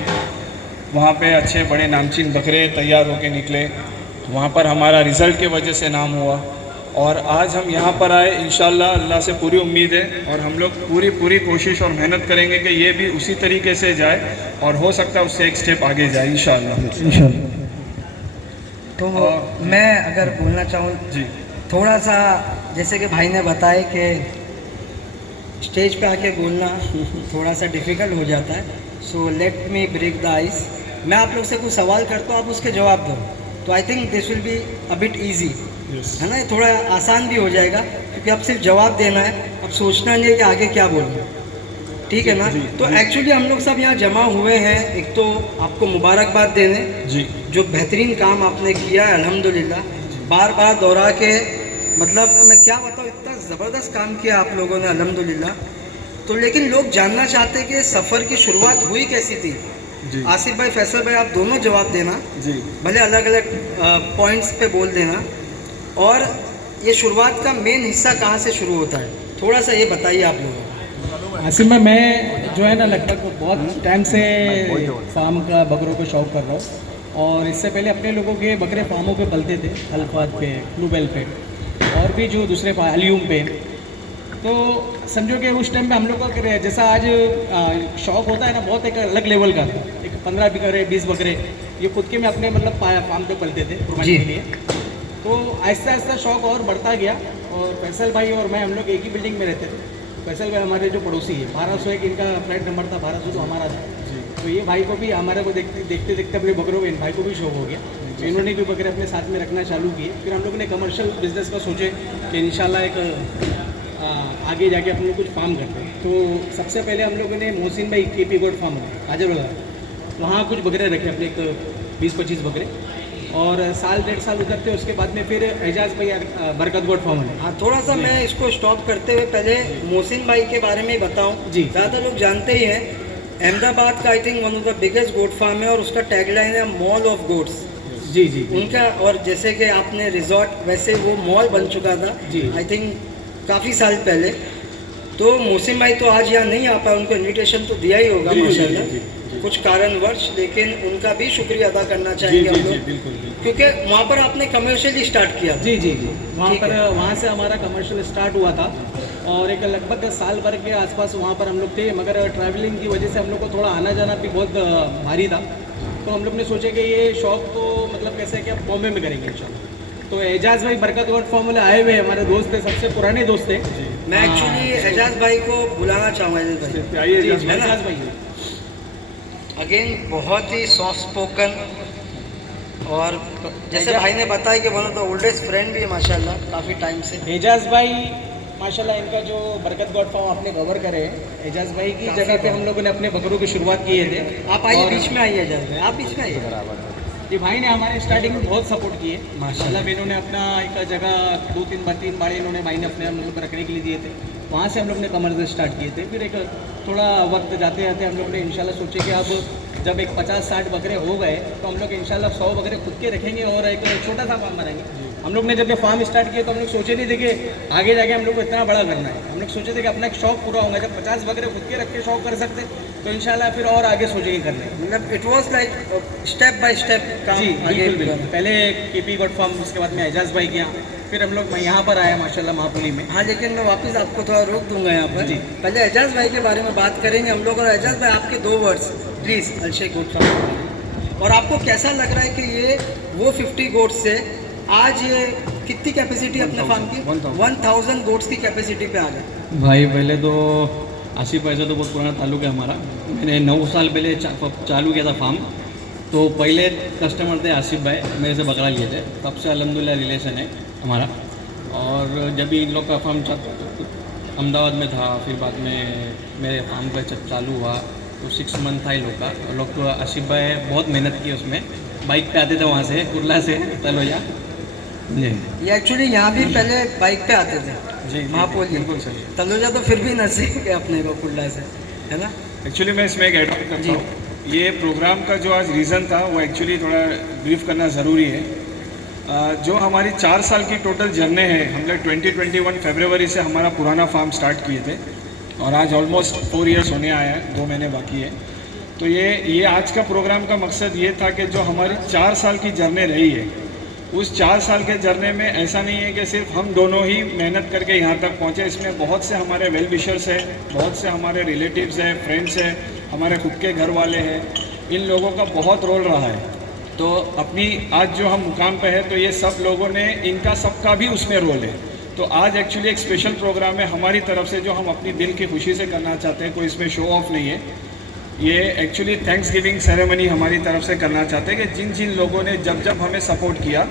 वहाँ पे अच्छे बड़े नामचीन बकरे तैयार होके निकले, वहाँ पर हमारा रिज़ल्ट की वजह से नाम हुआ और आज हम यहाँ पर आए। इंशाल्लाह अल्लाह से पूरी उम्मीद है और हम लोग पूरी कोशिश और मेहनत करेंगे कि ये भी उसी तरीके से जाए और हो सकता है उससे एक स्टेप आगे जाए इंशाल्लाह। तो मैं अगर बोलना चाहूँ जी, थोड़ा सा, जैसे कि भाई ने बताया कि स्टेज पे आके बोलना थोड़ा सा डिफ़िकल्ट हो जाता है, so let me break the ice. मैं आप लोग से कुछ सवाल करता हूँ, आप उसके जवाब दो, तो I think this will be a bit easy, है ना, थोड़ा आसान भी हो जाएगा क्योंकि आप सिर्फ जवाब देना है, अब सोचना नहीं है कि आगे क्या बोलना, ठीक है ना। तो एक्चुअली हम लोग सब यहाँ जमा हुए हैं, एक तो आपको मुबारकबाद देने जी, जो बेहतरीन काम आपने किया है अल्हम्दुलिल्लाह, बार बार दोहरा के, मतलब मैं क्या बताऊँ, इतना ज़बरदस्त काम किया आप लोगों ने अल्हम्दुलिल्लाह। तो लेकिन लोग जानना चाहते हैं कि सफ़र की शुरुआत हुई कैसी थी। जी, आसिफ भाई, फैसल भाई, आप दोनों जवाब देना, जी, भले अलग अलग पॉइंट्स पे बोल देना। और ये शुरुआत का मेन हिस्सा कहाँ से शुरू होता है, थोड़ा सा ये बताइए आप लोगों को। आसिफ में मैं जो है ना लगभग बहुत टाइम से फार्म का बकरों को शौक कर रहा हूँ और इससे पहले अपने लोगों के बकरे फार्मों पे पलते थे, अल्फाद पे, ब्लूबेल पे और भी जो दूसरे अलियूम पे। तो समझो कि उस टाइम पे हम लोग का जैसा आज शौक होता है ना, बहुत एक अलग लेवल का था। एक 15 बकरे 20 बकरे ये खुद के में अपने मतलब फार्म पे पलते थे कुर्बानी के लिए। तो आहिस्ता आहिस्ता शौक और बढ़ता गया और फैसल भाई और मैं हम लोग एक ही बिल्डिंग में रहते थे। फैसल भाई हमारे जो पड़ोसी है, 1201 इनका फ्लैट नंबर था, 1200 तो हमारा था। तो ये भाई को भी हमारे को देखते देखते अपने बकरों में इन भाई को भी शौक हो गया, तो इन्होंने भी बकरे अपने साथ में रखना चालू किए। फिर हम लोग ने कमर्शियल बिजनेस का सोचे कि इंशाल्लाह एक आगे जाके हम लोग कुछ फार्म करते हैं। तो सबसे पहले हम लोगों ने मोहसिन भाई KP गोट फार्म हाजिर वगैरह, वहाँ कुछ बकरे रखे अपने, एक 20-25 बकरे, और साल 1.5 साल उतरते उसके बाद में फिर एजाज भाई बरकत गोट फार्म है। हाँ, थोड़ा सा मैं इसको स्टॉप करते हुए पहले मोहसिन भाई के बारे में बताऊँ। जी, ज़्यादा लोग जानते ही हैं, अहमदाबाद का I think one of the biggest goat farm है और उसका टैगलाइन है मॉल ऑफ गोट्स। जी जी उनका, और जैसे कि आपने रिजॉर्ट, वैसे वो मॉल बन चुका था जी, आई थिंक काफ़ी साल पहले। तो मोहसिन भाई तो आज यहाँ नहीं आ पाए, उनको इनविटेशन तो दिया ही होगा माशाल्लाह, कुछ कारणवश, लेकिन उनका भी शुक्रिया अदा करना चाहेंगे हम लोग, क्योंकि वहाँ पर आपने कमर्शियली स्टार्ट किया। जी जी जी, वहाँ से हमारा कमर्शियल स्टार्ट हुआ था और एक लगभग साल भर के आसपास वहाँ पर हम लोग थे, मगर ट्रैवलिंग की वजह से हम लोग को थोड़ा आना जाना भी बहुत भारी था। तो हम लोग ने सोचा कि ये शौक तो मतलब कैसे कि आप बॉम्बे में करेंगे इंशाल्लाह। तो एजाज भाई बरकत गोट फार्म वाले आए हुए हमारे दोस्त थे, सबसे पुराने दोस्त थे। मैं एक्चुअली एजाज भाई को बुलाना चाहूँगा, एजाज भाई अगेन बहुत ही सॉफ्ट स्पोकन, और जैसे भाई ने बताया कि one of the oldest friend भी है माशाल्लाह काफ़ी टाइम से। एजाज भाई माशाल्लाह, इनका जो बरकत गोट फार्म आपने कवर करे हैं, एजाज भाई की जगह पे हम लोगों ने अपने बकरों की शुरुआत किए थे। आप आइए बीच में आइए एजाज भाई, आप बीच में आइए। ये भाई ने हमारे स्टार्टिंग में बहुत सपोर्ट किए माशाल्लाह। इन्होंने अपना एक जगह 2-3 बार इन्होंने भाई ने अपने हम लोग रखने के लिए दिए थे, वहाँ से हम लोग ने कमर्शियल स्टार्ट किए थे। फिर एक थोड़ा वक्त जाते जाते हम लोग ने इंशाल्लाह सोचे कि अब जब एक 50-60 बकरे हो गए तो हम लोग इंशाल्लाह 100 बकरे खुद के रखेंगे और एक छोटा सा फार्म बनाएंगे। हम लोग ने जब ये फार्म स्टार्ट किया तो हम लोग सोचे नहीं थे कि आगे जाके हम लोग को इतना बड़ा करना है। हम लोग सोचे थे कि अपना एक शौक पूरा होगा, जब 50 बकरे खुद के रख के शौक कर सकते तो इंशाल्लाह फिर और आगे सोचेंगे करने। मतलब it was like step by step काम जी आगे बिल्कुल बिल्कुल। पहले केपी गोट फार्म, उसके बाद में एजाज भाई के यहाँ, फिर हम लोग यहाँ पर आए माशाल्लाह महापुली में। हाँ, लेकिन मैं वापस आपको थोड़ा रोक दूंगा यहाँ पर। जी। पहले एजाज भाई के बारे में बात करेंगे हम लोग। और एजाज भाई, आपके 2 words please el Sheikh goat farm, और आपको कैसा लग रहा है कि ये वो 50 गोट्स से आज ये कितनी कैपेसिटी अपने फार्म की 1000 गोट्स की कैपेसिटी पे आ गए? भाई पहले तो आसिफ भाई से तो बहुत पुराना ताल्लुक है हमारा। मैंने 9 साल पहले चालू किया था फार्म, तो पहले कस्टमर थे आसिफ भाई, मेरे से बकरा लिए थे, तब से अल्हम्दुलिल्लाह रिलेशन है हमारा। और जब भी इन लोग का फार्म अहमदाबाद में था, फिर बाद में मेरे फार्म का चालू हुआ तो 6 मंथ था इन लोग का। लोग तो आसिफ भाई बहुत मेहनत की उसमें, बाइक पे आते थे वहाँ से कुर्ला से तलोया जी। ये एक्चुअली यहाँ भी पहले बाइक पे आते थे जी महापोल जी। बिल्कुल सही। तलोजा तो फिर भी नजदीक है अपने को कुल्ला से, है ना? एक्चुअली मैं इसमें एक ऐड ऑन करता हूँ। ये प्रोग्राम का जो आज रीज़न था वो एक्चुअली थोड़ा ब्रीफ करना ज़रूरी है। जो हमारी 4 साल की टोटल जर्नी है, हम लोग 2021 फरवरी से हमारा पुराना फार्म स्टार्ट किए थे और आज ऑलमोस्ट 4 इयर्स होने आया है, 2 महीने बाकी है। तो ये आज का प्रोग्राम का मकसद ये था कि जो हमारी 4 साल की जर्नी रही है, उस 4 साल के जर्नी में ऐसा नहीं है कि सिर्फ हम दोनों ही मेहनत करके यहाँ तक पहुँचे। इसमें बहुत से हमारे वेल विशर्स हैं, बहुत से हमारे रिलेटिव्स हैं, फ्रेंड्स हैं, हमारे खुद के घर वाले हैं, इन लोगों का बहुत रोल रहा है। तो अपनी आज जो हम मुकाम पे है, तो ये सब लोगों ने, इनका सबका भी उसमें रोल है। तो आज एक्चुअली एक स्पेशल प्रोग्राम है हमारी तरफ से, जो हम अपनी दिल की खुशी से करना चाहते हैं। कोई इसमें शो ऑफ नहीं है, ये एक्चुअली थैंक्स गिविंग सेरेमनी हमारी तरफ से करना चाहते हैं कि जिन जिन लोगों ने जब जब हमें सपोर्ट किया,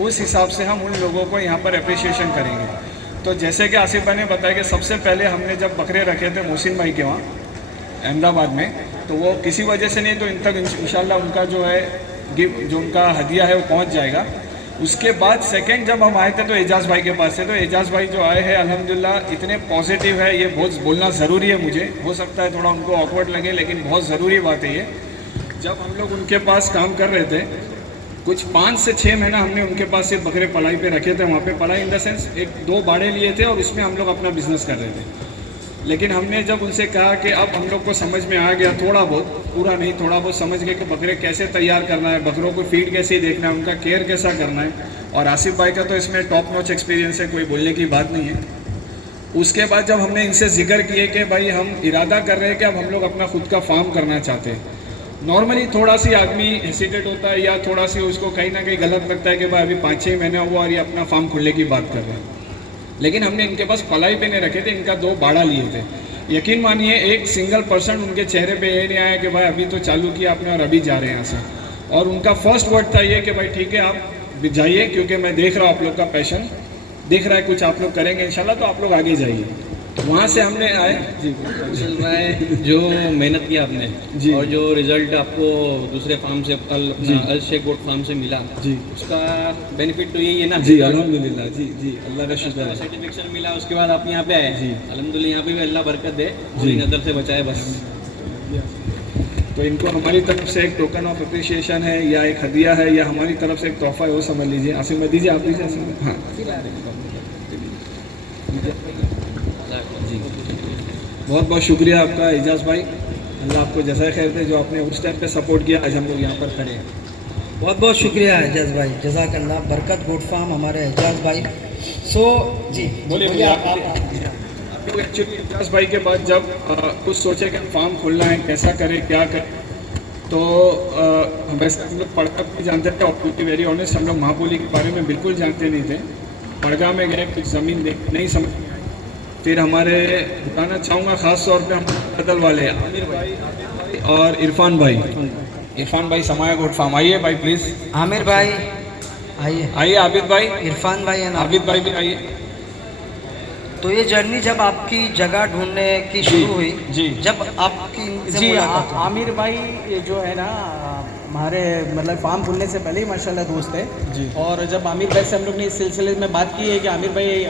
उस हिसाब से हम उन लोगों को यहाँ पर अप्रिशिएशन करेंगे। तो जैसे कि आसिफ भाई ने बताया कि सबसे पहले हमने जब बकरे रखे थे मोहसिन भाई के वहाँ अहमदाबाद में, तो वो किसी वजह से नहीं, तो इन तक इंशाल्लाह उनका जो है गिफ्ट, जो उनका हदिया है वो पहुँच जाएगा। उसके बाद सेकंड जब हम आए थे तो एजाज भाई के पास से, तो एजाज भाई जो आए हैं अल्हम्दुलिल्लाह इतने पॉजिटिव है, ये बहुत बोलना ज़रूरी है। मुझे हो सकता है थोड़ा उनको ऑकवर्ड लगे, लेकिन बहुत ज़रूरी बात है ये। जब हम लोग उनके पास काम कर रहे थे, कुछ 5 से 6 महीना हमने उनके पास से बकरे पढ़ाई पे रखे थे। वहाँ पे पढ़ाई इन द सेंस 1-2 बाड़े लिए थे और उसमें हम लोग अपना बिजनेस कर रहे थे। लेकिन हमने जब उनसे कहा कि अब हम लोग को समझ में आ गया, थोड़ा बहुत, पूरा नहीं, थोड़ा बहुत समझ गए कि बकरे कैसे तैयार करना है, बकरों को फीड कैसे देखना है, उनका केयर कैसा करना है। और आसिफ भाई का तो इसमें टॉप नॉच एक्सपीरियंस है, कोई बोलने की बात नहीं है। उसके बाद जब हमने इनसे जिक्र किए कि भाई हम इरादा कर रहे हैं कि अब हम लोग अपना खुद का फार्म करना चाहते हैं। नॉर्मली थोड़ा सी आदमी हेसिटेट होता है या थोड़ा सी उसको कहीं ना कहीं गलत लगता है कि भाई अभी 5-6 महीना हुआ और ये अपना फार्म खोलने की बात कर रहे हैं। लेकिन हमने इनके पास पलाई पे नहीं रखे थे, इनका 2 बाड़ा लिए थे। यकीन मानिए एक सिंगल पर्सन उनके चेहरे पे ये नहीं आया कि भाई अभी तो चालू किया आपने और अभी जा रहे हैं यहाँ से। और उनका फर्स्ट वर्ड था ये कि भाई ठीक है आप जाइए, क्योंकि मैं देख रहा हूँ आप लोग का पैशन दिख रहा है, कुछ आप लोग करेंगे इंशाल्लाह, तो आप लोग आगे जाइए। वहाँ से हमने आए जी जो मेहनत की आपने जी, और जो रिजल्ट आपको दूसरे फार्म से अलशेख गोट फार्म से मिला जी, उसका बेनिफिट तो यही है ना जी अल्हम्दुलिल्लाह, जी जी अल्लाह का शुक्र है। सर्टिफिकेशन मिला, उसके बाद आप यहाँ पे आए जी। अल्हम्दुलिल्लाह, यहाँ पे भी अल्लाह बरकत दे, जी। बुरी नज़र से बचाए बस। तो इनको हमारी तरफ से एक टोकन ऑफ अप्रिशिएशन है या एक हदिया है या हमारी तरफ से एक तोहफा है, वो समझ लीजिए। आसिम भाई दीजिए, आप दीजिए आसिम भाई। हाँ जी, बहुत बहुत शुक्रिया आपका एजाज भाई, अल्लाह आपको जज़ाए खैर दे जो आपने उस टाइम पे सपोर्ट किया, आज हम लोग यहाँ पर खड़े हैं। बहुत बहुत शुक्रिया एजाज भाई, जज़ाकल्लाह। बरकत गोट फार्म हमारे एजाज भाई। सो जी बोलिए आप एक्चुअली एजाज भाई के बाद जब कुछ सोचे कि फार्म खोलना है, कैसा करें, क्या करें, तो वैसे हम लोग पड़गा भी जानते थे, और टू बी वेरी ऑनेस्ट हम लोग महापोली के बारे में बिल्कुल जानते नहीं थे। पड़गा में गए, कुछ ज़मीन देख नहीं समझ, फिर हमारे बताना चाहूँगा ख़ास तौर पे हम बदल वाले आमिर भाई और इरफान भाई। इरफान भाई समाया गोट फार्म, आइए भाई प्लीज़। आमिर भाई आइए, आइए आबिद भाई, इरफान भाई है ना? आबिद भाई भी आइए। तो ये जर्नी जब आपकी जगह ढूंढने की शुरू हुई, जी। जब आपकी इनसे जी मुलाकात हुई? आमिर भाई ये जो है ना हमारे मतलब फार्म खुलने से पहले ही माशाल्लाह दोस्त है जी। और जब आमिर भाई से हम लोग ने इस सिलसिले में बात की है कि आमिर भाई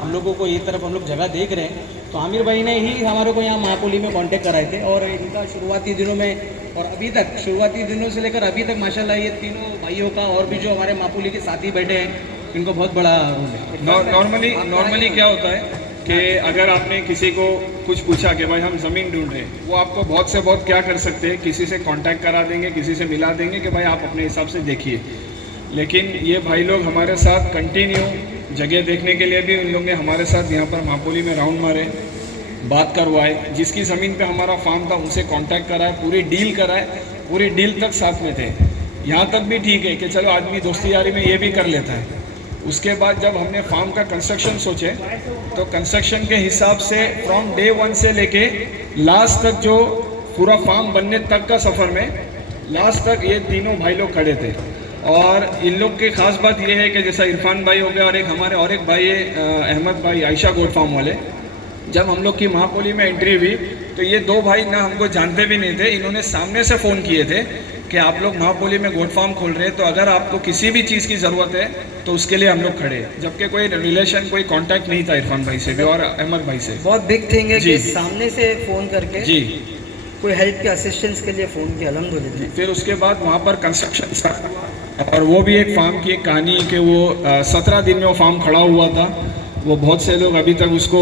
हम लोगों को ये तरफ हम लोग जगह देख रहे हैं, तो आमिर भाई ने ही हमारे को यहाँ महापोली में कांटेक्ट कराए थे। और इनका शुरुआती दिनों में और अभी तक, शुरुआती दिनों से लेकर अभी तक माशाल्लाह ये तीनों भाइयों का और भी जो हमारे महापोली के साथी बैठे हैं, इनको बहुत बड़ा रोल है। नॉर्मली क्या होता है कि अगर आपने किसी को कुछ पूछा कि भाई हम ज़मीन ढूंढ रहे हैं, वो आपको बहुत से बहुत क्या कर सकते हैं, किसी से कांटेक्ट करा देंगे, किसी से मिला देंगे कि भाई आप अपने हिसाब से देखिए। लेकिन ये भाई लोग हमारे साथ कंटिन्यू जगह देखने के लिए भी उन लोग ने हमारे साथ यहाँ पर महापोली में राउंड मारे, बात करवाए, जिसकी ज़मीन पे हमारा फार्म था उनसे कांटेक्ट कराए, पूरी डील कराए, पूरी डील तक साथ में थे। यहाँ तक भी ठीक है कि चलो आदमी दोस्ती यारी में ये भी कर लेता है। उसके बाद जब हमने फार्म का कंस्ट्रक्शन सोचे तो कंस्ट्रक्शन के हिसाब से फ्रॉम डे 1 से लेके लास्ट तक जो पूरा फार्म बनने तक का सफ़र में लास्ट तक ये तीनों भाई लोग खड़े थे। और इन लोग की खास बात ये है कि जैसा इरफान भाई हो गया और एक हमारे और एक भाई है अहमद भाई आयशा गोट फार्म वाले, जब हम लोग की महापोली में एंट्री हुई तो ये दो भाई ना हमको जानते भी नहीं थे, इन्होंने सामने से फ़ोन किए थे कि आप लोग महापोली में गोट फार्म खोल रहे हैं, तो अगर आपको किसी भी चीज़ की ज़रूरत है तो उसके लिए हम लोग खड़े हैं। जबकि कोई रिलेशन कोई कांटेक्ट नहीं था इरफान भाई से भी और अहमद भाई से। बहुत बिग थिंग है जी। कि सामने से फ़ोन करके जी कोई हेल्प के असिस्टेंस के लिए फ़ोन किया, अल्हम्दुलिल्लाह। फिर उसके बाद वहाँ पर कंस्ट्रक्शन स्टार्ट हुआ और वो भी एक फार्म की एक कहानी कि वो 17 दिन में वो फार्म खड़ा हुआ था। वो बहुत से लोग अभी तक उसको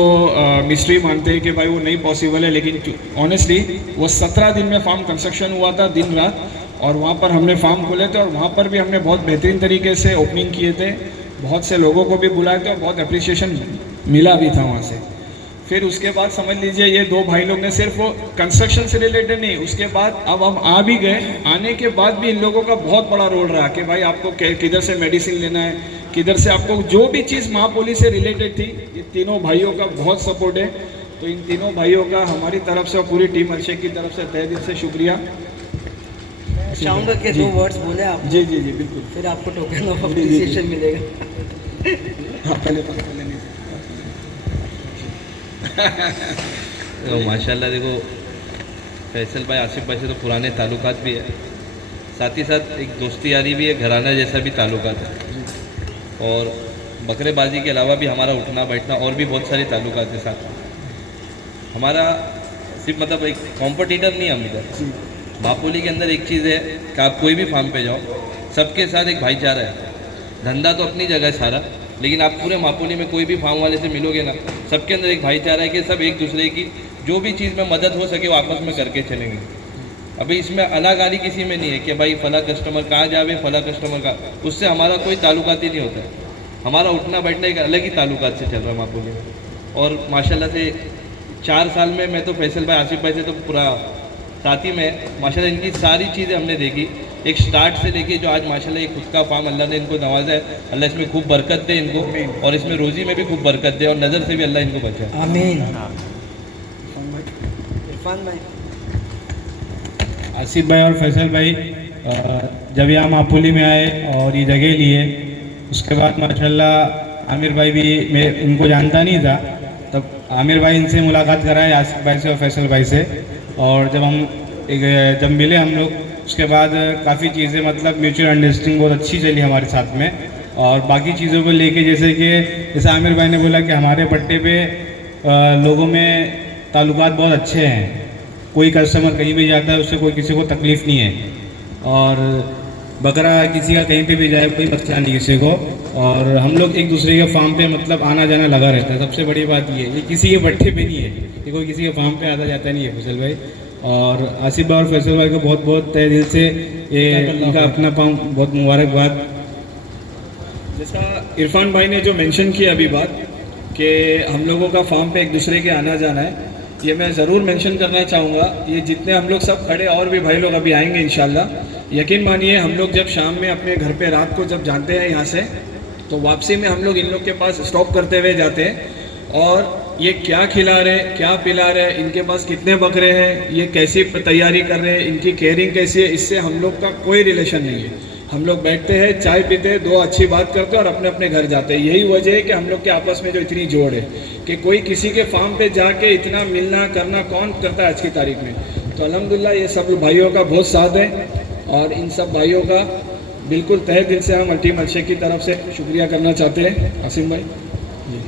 मिस्ट्री मानते हैं कि भाई वो नहीं पॉसिबल है, लेकिन ऑनेस्टली वो 17 दिन में फार्म कंस्ट्रक्शन हुआ था दिन रात। और वहाँ पर हमने फार्म खोले थे और वहाँ पर भी हमने बहुत बेहतरीन तरीके से ओपनिंग किए थे, बहुत से लोगों को भी बुलाए थे और बहुत अप्रिसिएशन मिला भी था वहाँ से। फिर उसके बाद समझ लीजिए ये दो भाई लोग ने सिर्फ वो कंस्ट्रक्शन से रिलेटेड नहीं, उसके बाद अब हम आ भी गए, आने के बाद भी इन लोगों का बहुत बड़ा रोल रहा कि भाई आपको किधर से मेडिसिन लेना है, किधर से आपको जो भी चीज़ महापोली से रिलेटेड थी, ये तीनों भाइयों का बहुत सपोर्ट है। तो इन तीनों भाइयों का हमारी तरफ से और पूरी टीम अल्शेख की तरफ से तहे दिल से शुक्रिया। चाहूँगा कि 2 वर्ड्स बोले आप, जी जी जी बिल्कुल। फिर आपको टोकन ऑफ अप्रिसिएशन मिलेगा। हाँ पहले तो माशाल्लाह देखो फैसल भाई आसिफ भाई से तो पुराने ताल्लुकात भी है, साथ ही साथ एक दोस्ती यारी भी है, घराना जैसा भी ताल्लुकात है। और बकरेबाजी के अलावा भी हमारा उठना बैठना और भी बहुत सारे ताल्लुकात है साथ में। हमारा सिर्फ मतलब एक कॉम्पिटिटर नहीं है हम इधर। महापोली के अंदर एक चीज़ है कि आप कोई भी फार्म पे जाओ, सबके साथ एक भाईचारा है। धंधा तो अपनी जगह है सारा, लेकिन आप पूरे महापोली में कोई भी फार्म वाले से मिलोगे ना, सबके अंदर एक भाईचारा है कि सब एक दूसरे की जो भी चीज़ में मदद हो सके वो आपस में करके चलेंगे। अभी इसमें अलागारी किसी में नहीं है कि भाई फला कस्टमर कहाँ जावे फला कस्टमर का, उससे हमारा कोई ताल्लुकात ही नहीं होता है। हमारा उठना बैठना एक अलग ही ताल्लुकात से चल रहा है महापोली में। और माशाल्लाह से 4 साल में मैं तो फैसल भाई आसिफ भाई से तो पूरा साथ ही में माशाल्लाह इनकी सारी चीज़ें हमने देखी, एक स्टार्ट से लेके जो आज माशाल्लाह एक खुद का फार्म अल्लाह ने इनको नवाजा है। अल्लाह इसमें खूब बरकत दे इनको, और इसमें रोज़ी में भी खूब बरकत दे और नज़र से भी अल्लाह इनको बचाए। आमीन। इरफान भाई, आसिफ भाई और फैसल भाई जब यहाँ महापोली में आए और ये जगह लिए, उसके बाद माशाल्लाह आमिर भाई भी मैं इनको जानता नहीं था, तब आमिर भाई इनसे मुलाकात कराए आसिफ भाई से और फैसल भाई से। और जब मिले हम लोग, उसके बाद काफ़ी चीज़ें मतलब म्यूचुअल अंडरस्टैंडिंग बहुत अच्छी चली हमारे साथ में। और बाकी चीज़ों को लेके जैसे आमिर भाई ने बोला कि हमारे पट्टे पे लोगों में ताल्लुकात बहुत अच्छे हैं, कोई कस्टमर कहीं भी जाता है उससे कोई किसी को तकलीफ़ नहीं है, और बकरा किसी का कहीं पे भी जाए कोई मसला नहीं किसी को। और हम लोग एक दूसरे के फार्म पे मतलब आना जाना लगा रहता है। सबसे बड़ी बात ये किसी के पट्टे पे नहीं है कि कोई किसी के फार्म पे आता जाता नहीं है फैसल भाई। और आसिफ भाई और फैसल भाई को बहुत बहुत तहे दिल से ये इनका अपना फार्म बहुत मुबारकबाद। जैसा इरफान भाई ने जो मेंशन किया अभी बात कि हम लोगों का फार्म पे एक दूसरे के आना जाना है, ये मैं ज़रूर मेंशन करना चाहूँगा। ये जितने हम लोग सब खड़े और भी भाई लोग अभी आएंगे इंशाल्लाह। यकीन मानिए हम लोग जब शाम में अपने घर पे रात को जब जाते हैं यहाँ से, तो वापसी में हम लोग इन लोग के पास स्टॉप करते हुए जाते हैं और ये क्या खिला रहे, क्या पिला रहे, इनके पास कितने बकरे हैं, ये कैसी तैयारी कर रहे हैं, इनकी केयरिंग कैसी है, इससे हम लोग का कोई रिलेशन नहीं है। हम लोग बैठते हैं, चाय पीते हैं, 2 अच्छी बात करते हैं और अपने अपने घर जाते हैं। यही वजह है कि हम लोग के आपस में जो इतनी जोड़ है कि कोई किसी के फार्म पे जाके इतना मिलना करना कौन करता है आज की तारीख में। तो अल्हम्दुलिल्लाह ये सब भाइयों का बहुत साथ है और इन सब भाइयों का बिल्कुल तहे दिल से हम टीम अल्शेख की तरफ से शुक्रिया करना चाहते हैं। आसिम भाई जी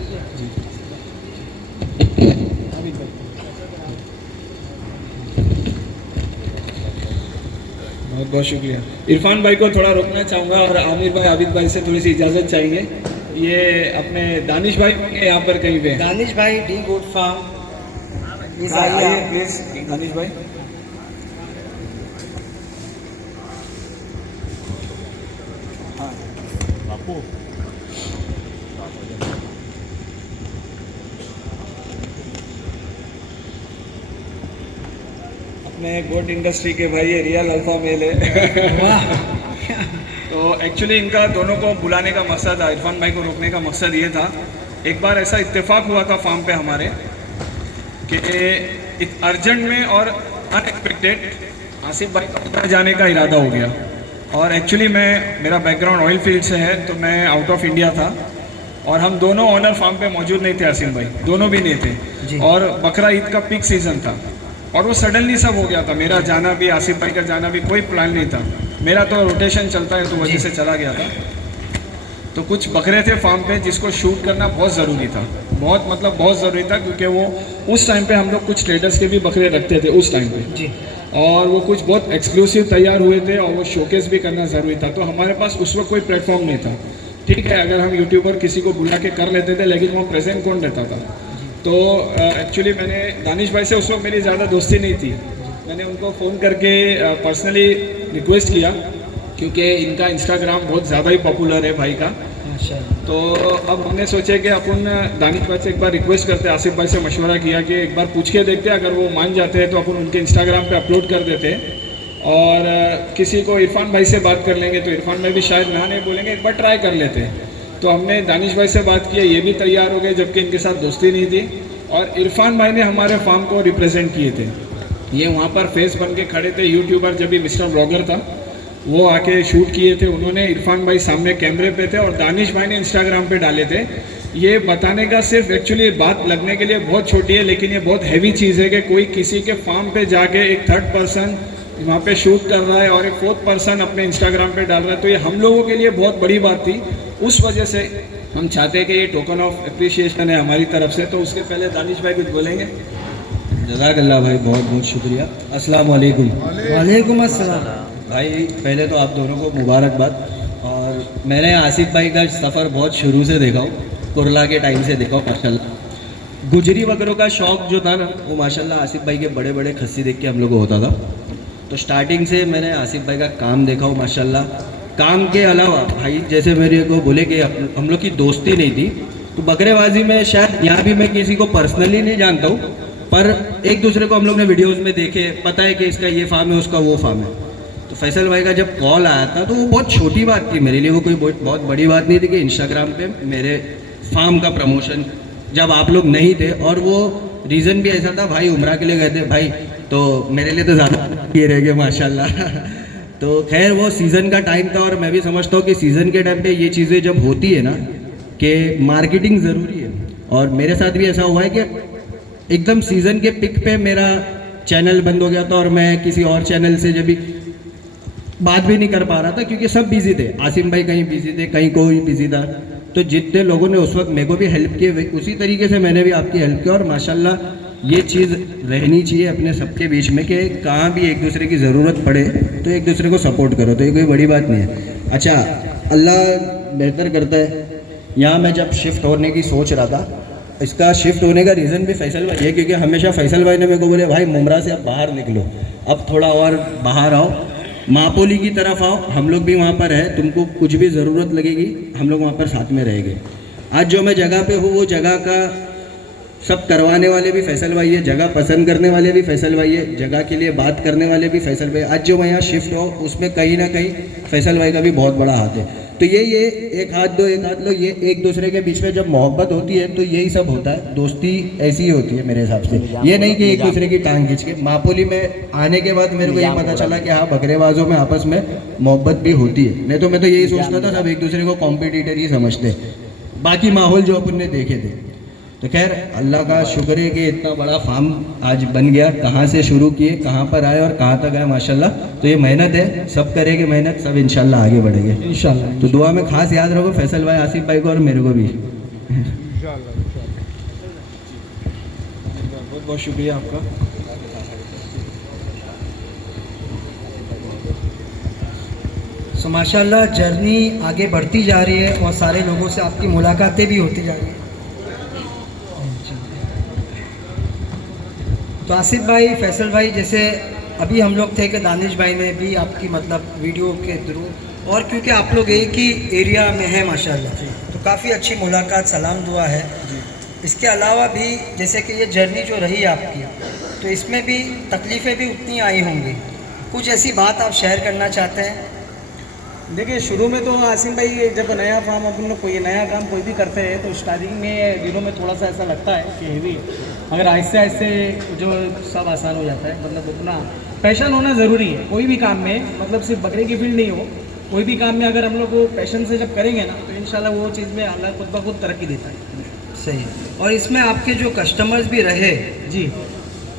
बहुत बहुत शुक्रिया। इरफान भाई को थोड़ा रोकना चाहूँगा और आमिर भाई आबिद भाई से थोड़ी सी इजाज़त चाहेंगे। ये अपने दानिश भाई होंगे यहाँ पर कहीं पे। दानिश भाई डी गोट फार्म प्लीज आइए आइए। प्लीज दानिश भाई। अपने गोट इंडस्ट्री के भाई ये रियल अल्फा मेल है। वाह तो एक्चुअली इनका दोनों को बुलाने का मकसद, इरफान भाई को रोकने का मकसद ये था, एक बार ऐसा इत्तेफाक हुआ था फार्म पे हमारे कि अर्जेंट में और अनएक्सपेक्टेड आसिफ भाई का जाने का इरादा हो गया। और एक्चुअली मेरा बैकग्राउंड ऑयल फील्ड से है, तो मैं आउट ऑफ इंडिया था और हम दोनों ऑनर फार्म पे मौजूद नहीं थे। आसिफ भाई दोनों भी नहीं थे और बकरा ईद का पीक सीज़न था और वो सडनली सब हो गया था। मेरा जाना भी, आसिफ भाई का जाना भी, कोई प्लान नहीं था। मेरा तो रोटेशन चलता है तो वजह से चला गया था। तो कुछ बकरे थे फार्म पे जिसको शूट करना बहुत ज़रूरी था, बहुत ज़रूरी था, क्योंकि वो उस टाइम पे हम लोग कुछ ट्रेडर्स के भी बकरे रखते थे उस टाइम पे और वो कुछ बहुत एक्सक्लूसिव तैयार हुए थे और वो शोकेस भी करना ज़रूरी था। तो हमारे पास उस वक्त कोई प्लेटफॉर्म नहीं था। ठीक है, अगर हम यूट्यूबर किसी को बुला के कर लेते थे, लेकिन वो प्रेजेंट कौन रहता था। तो एक्चुअली मैंने दानिश भाई से उस वक्त मेरी ज़्यादा दोस्ती नहीं थी। मैंने उनको फ़ोन करके पर्सनली रिक्वेस्ट किया, क्योंकि इनका इंस्टाग्राम बहुत ज़्यादा ही पॉपुलर है भाई का। तो अब हमने सोचे कि अपन दानिश भाई से एक बार रिक्वेस्ट करते, आसिफ भाई से मशवरा किया कि एक बार पूछ के देखते, अगर वो मान जाते हैं तो अपन उनके इंस्टाग्राम पे अपलोड कर देते और किसी को इरफान भाई से बात कर लेंगे तो इरफान भाई भी शायद ना नहीं बोलेंगे, एक बार ट्राई कर लेते। तो हमने दानिश भाई से बात किया, ये भी तैयार हो गए, जबकि इनके साथ दोस्ती नहीं थी। और इरफान भाई ने हमारे फार्म को रिप्रेजेंट किए थे। ये वहाँ पर फेस बन के खड़े थे। यूट्यूबर जब भी मिस्टर ब्लॉगर था वो आके शूट किए थे उन्होंने। इरफान भाई सामने कैमरे पे थे और दानिश भाई ने इंस्टाग्राम पे डाले थे। ये बताने का सिर्फ, एक्चुअली बात लगने के लिए बहुत छोटी है, लेकिन ये बहुत हैवी चीज़ है कि कोई किसी के फार्म पे जाके एक थर्ड पर्सन वहाँ पे शूट कर रहा है और एक फोर्थ पर्सन अपने इंस्टाग्राम पे डाल रहा है। तो ये हम लोगों के लिए बहुत बड़ी बात थी। उस वजह से हम चाहते हैं कि ये टोकन ऑफ अप्रिसिएशन है हमारी तरफ से। तो उसके पहले दानिश भाई कुछ बोलेंगे। जज़ाकल्लाह भाई, बहुत बहुत शुक्रिया। अस्सलाम वालेकुम। वालेकुम अस्सलाम। भाई पहले तो आप दोनों को मुबारकबाद। और मैंने आसिफ भाई का सफ़र बहुत शुरू से देखा हूँ, कुरला के टाइम से देखा हूँ माशाल्लाह। गुजरी बकरों का शौक़ जो था ना, वो माशाल्लाह आसिफ भाई के बड़े बड़े खस्सी देख के हम लोग को होता था। तो स्टार्टिंग से मैंने आसिफ भाई का काम देखा हूँ माशाल्लाह। काम के अलावा भाई जैसे मेरे को बोले कि हम लोग की दोस्ती नहीं थी, तो बकरेबाजी में शायद यहाँ भी मैं किसी को पर्सनली नहीं जानता हूँ, पर एक दूसरे को हम लोग ने वीडियोस में देखे, पता है कि इसका ये फार्म है, उसका वो फार्म है। तो फैसल भाई का जब कॉल आया था तो वो बहुत छोटी बात थी मेरे लिए, वो कोई बहुत बड़ी बात नहीं थी कि इंस्टाग्राम पे मेरे फार्म का प्रमोशन, जब आप लोग नहीं थे। और वो रीज़न भी ऐसा था, भाई उम्रा के लिए गए थे भाई, तो मेरे लिए तो ज़्यादा ये रह गया माशाल्लाह। तो खैर वो सीज़न का टाइम था और मैं भी समझता हूँ कि सीज़न के टाइम पे ये चीज़ें जब होती है ना कि मार्केटिंग ज़रूरी है। और मेरे साथ भी ऐसा हुआ है कि एकदम सीज़न के पिक पे मेरा चैनल बंद हो गया था और मैं किसी और चैनल से जब भी बात भी नहीं कर पा रहा था, क्योंकि सब बिजी थे। आसिम भाई कहीं बिजी थे, कहीं कोई बिजी था। तो जितने लोगों ने उस वक्त मेरे को भी हेल्प किए, उसी तरीके से मैंने भी आपकी हेल्प की। और माशाल्लाह ये चीज़ रहनी चाहिए अपने सबके बीच में कि कहाँ भी एक दूसरे की ज़रूरत पड़े तो एक दूसरे को सपोर्ट करो। तो ये कोई बड़ी बात नहीं है। अच्छा, अल्लाह बेहतर करता है। यहाँ मैं जब शिफ्ट होने की सोच रहा था, इसका शिफ्ट होने का रीज़न भी फैसल भाई है, क्योंकि हमेशा फैसल भाई ने मेरे को बोले भाई मुमरा से अब बाहर निकलो, अब थोड़ा और बाहर आओ, मापोली की तरफ आओ, हम लोग भी वहाँ पर है, तुमको कुछ भी ज़रूरत लगेगी हम लोग वहाँ पर साथ में रहेंगे। आज जो मैं जगह पे हूँ वो जगह का सब करवाने वाले भी फैसल भाई है, जगह पसंद करने वाले भी फैसल भाई है, जगह के लिए बात करने वाले भी फैसल भाई। आज जो मैं यहाँ शिफ्ट हो उसमें कहीं ना कहीं फैसल भाई का भी बहुत बड़ा हाथ है। तो ये एक हाथ दो एक हाथ लो, ये एक दूसरे के बीच में जब मोहब्बत होती है तो यही सब होता है। दोस्ती ऐसी ही होती है मेरे हिसाब से, ये नहीं कि एक दूसरे की टांग खींच के। मापोली में आने के बाद मेरे को ये पता चला कि हाँ, बकरेबाजों में आपस में मोहब्बत भी होती है। नहीं तो मैं तो यही सोचता था सब एक दूसरे को कॉम्पिटिटर ही समझते, बाकी माहौल जो अपन ने देखे थे। तो खैर अल्लाह का शुक्र है कि इतना बड़ा फार्म आज बन गया। कहाँ से शुरू किए, कहाँ पर आए और कहाँ तक आए माशाल्लाह। तो ये मेहनत है, सब करेंगे मेहनत, सब इंशाल्लाह आगे बढ़ेंगे इंशाल्लाह। तो दुआ में खास याद रखो फैसल भाई, आसिफ भाई को और मेरे को भी। बहुत बहुत शुक्रिया आपका। सो माशाल्लाह जर्नी आगे बढ़ती जा रही है और सारे लोगों से आपकी मुलाकातें भी होती जा रही हैं। तो आसिफ भाई, फैसल भाई, जैसे अभी हम लोग थे कि दानिश भाई ने भी आपकी मतलब वीडियो के थ्रू, और क्योंकि आप लोग एक ही एरिया में हैं माशाल्लाह, तो काफ़ी अच्छी मुलाकात, सलाम दुआ है। इसके अलावा भी जैसे कि ये जर्नी जो रही आपकी, तो इसमें भी तकलीफ़ें भी उतनी आई होंगी, कुछ ऐसी बात आप शेयर करना चाहते हैं? देखिए, शुरू में तो आसिम भाई जब नया फार्म अपन लोग कोई नया काम कोई भी करते हैं तो स्टार्टिंग में दिनों में थोड़ा सा ऐसा लगता है कि हेवी, मगर आहिस्ते आहिस्ते जो सब आसान हो जाता है। मतलब अपना पैशन होना ज़रूरी है कोई भी काम में, मतलब सिर्फ बकरे की फील्ड नहीं हो, कोई भी काम में अगर हम लोग वो पैशन से जब करेंगे ना तो इंशाल्लाह वो चीज़ में अल्लाह खुद ब खुद तरक्की देता है। सही। और इसमें आपके जो कस्टमर्स भी रहे जी,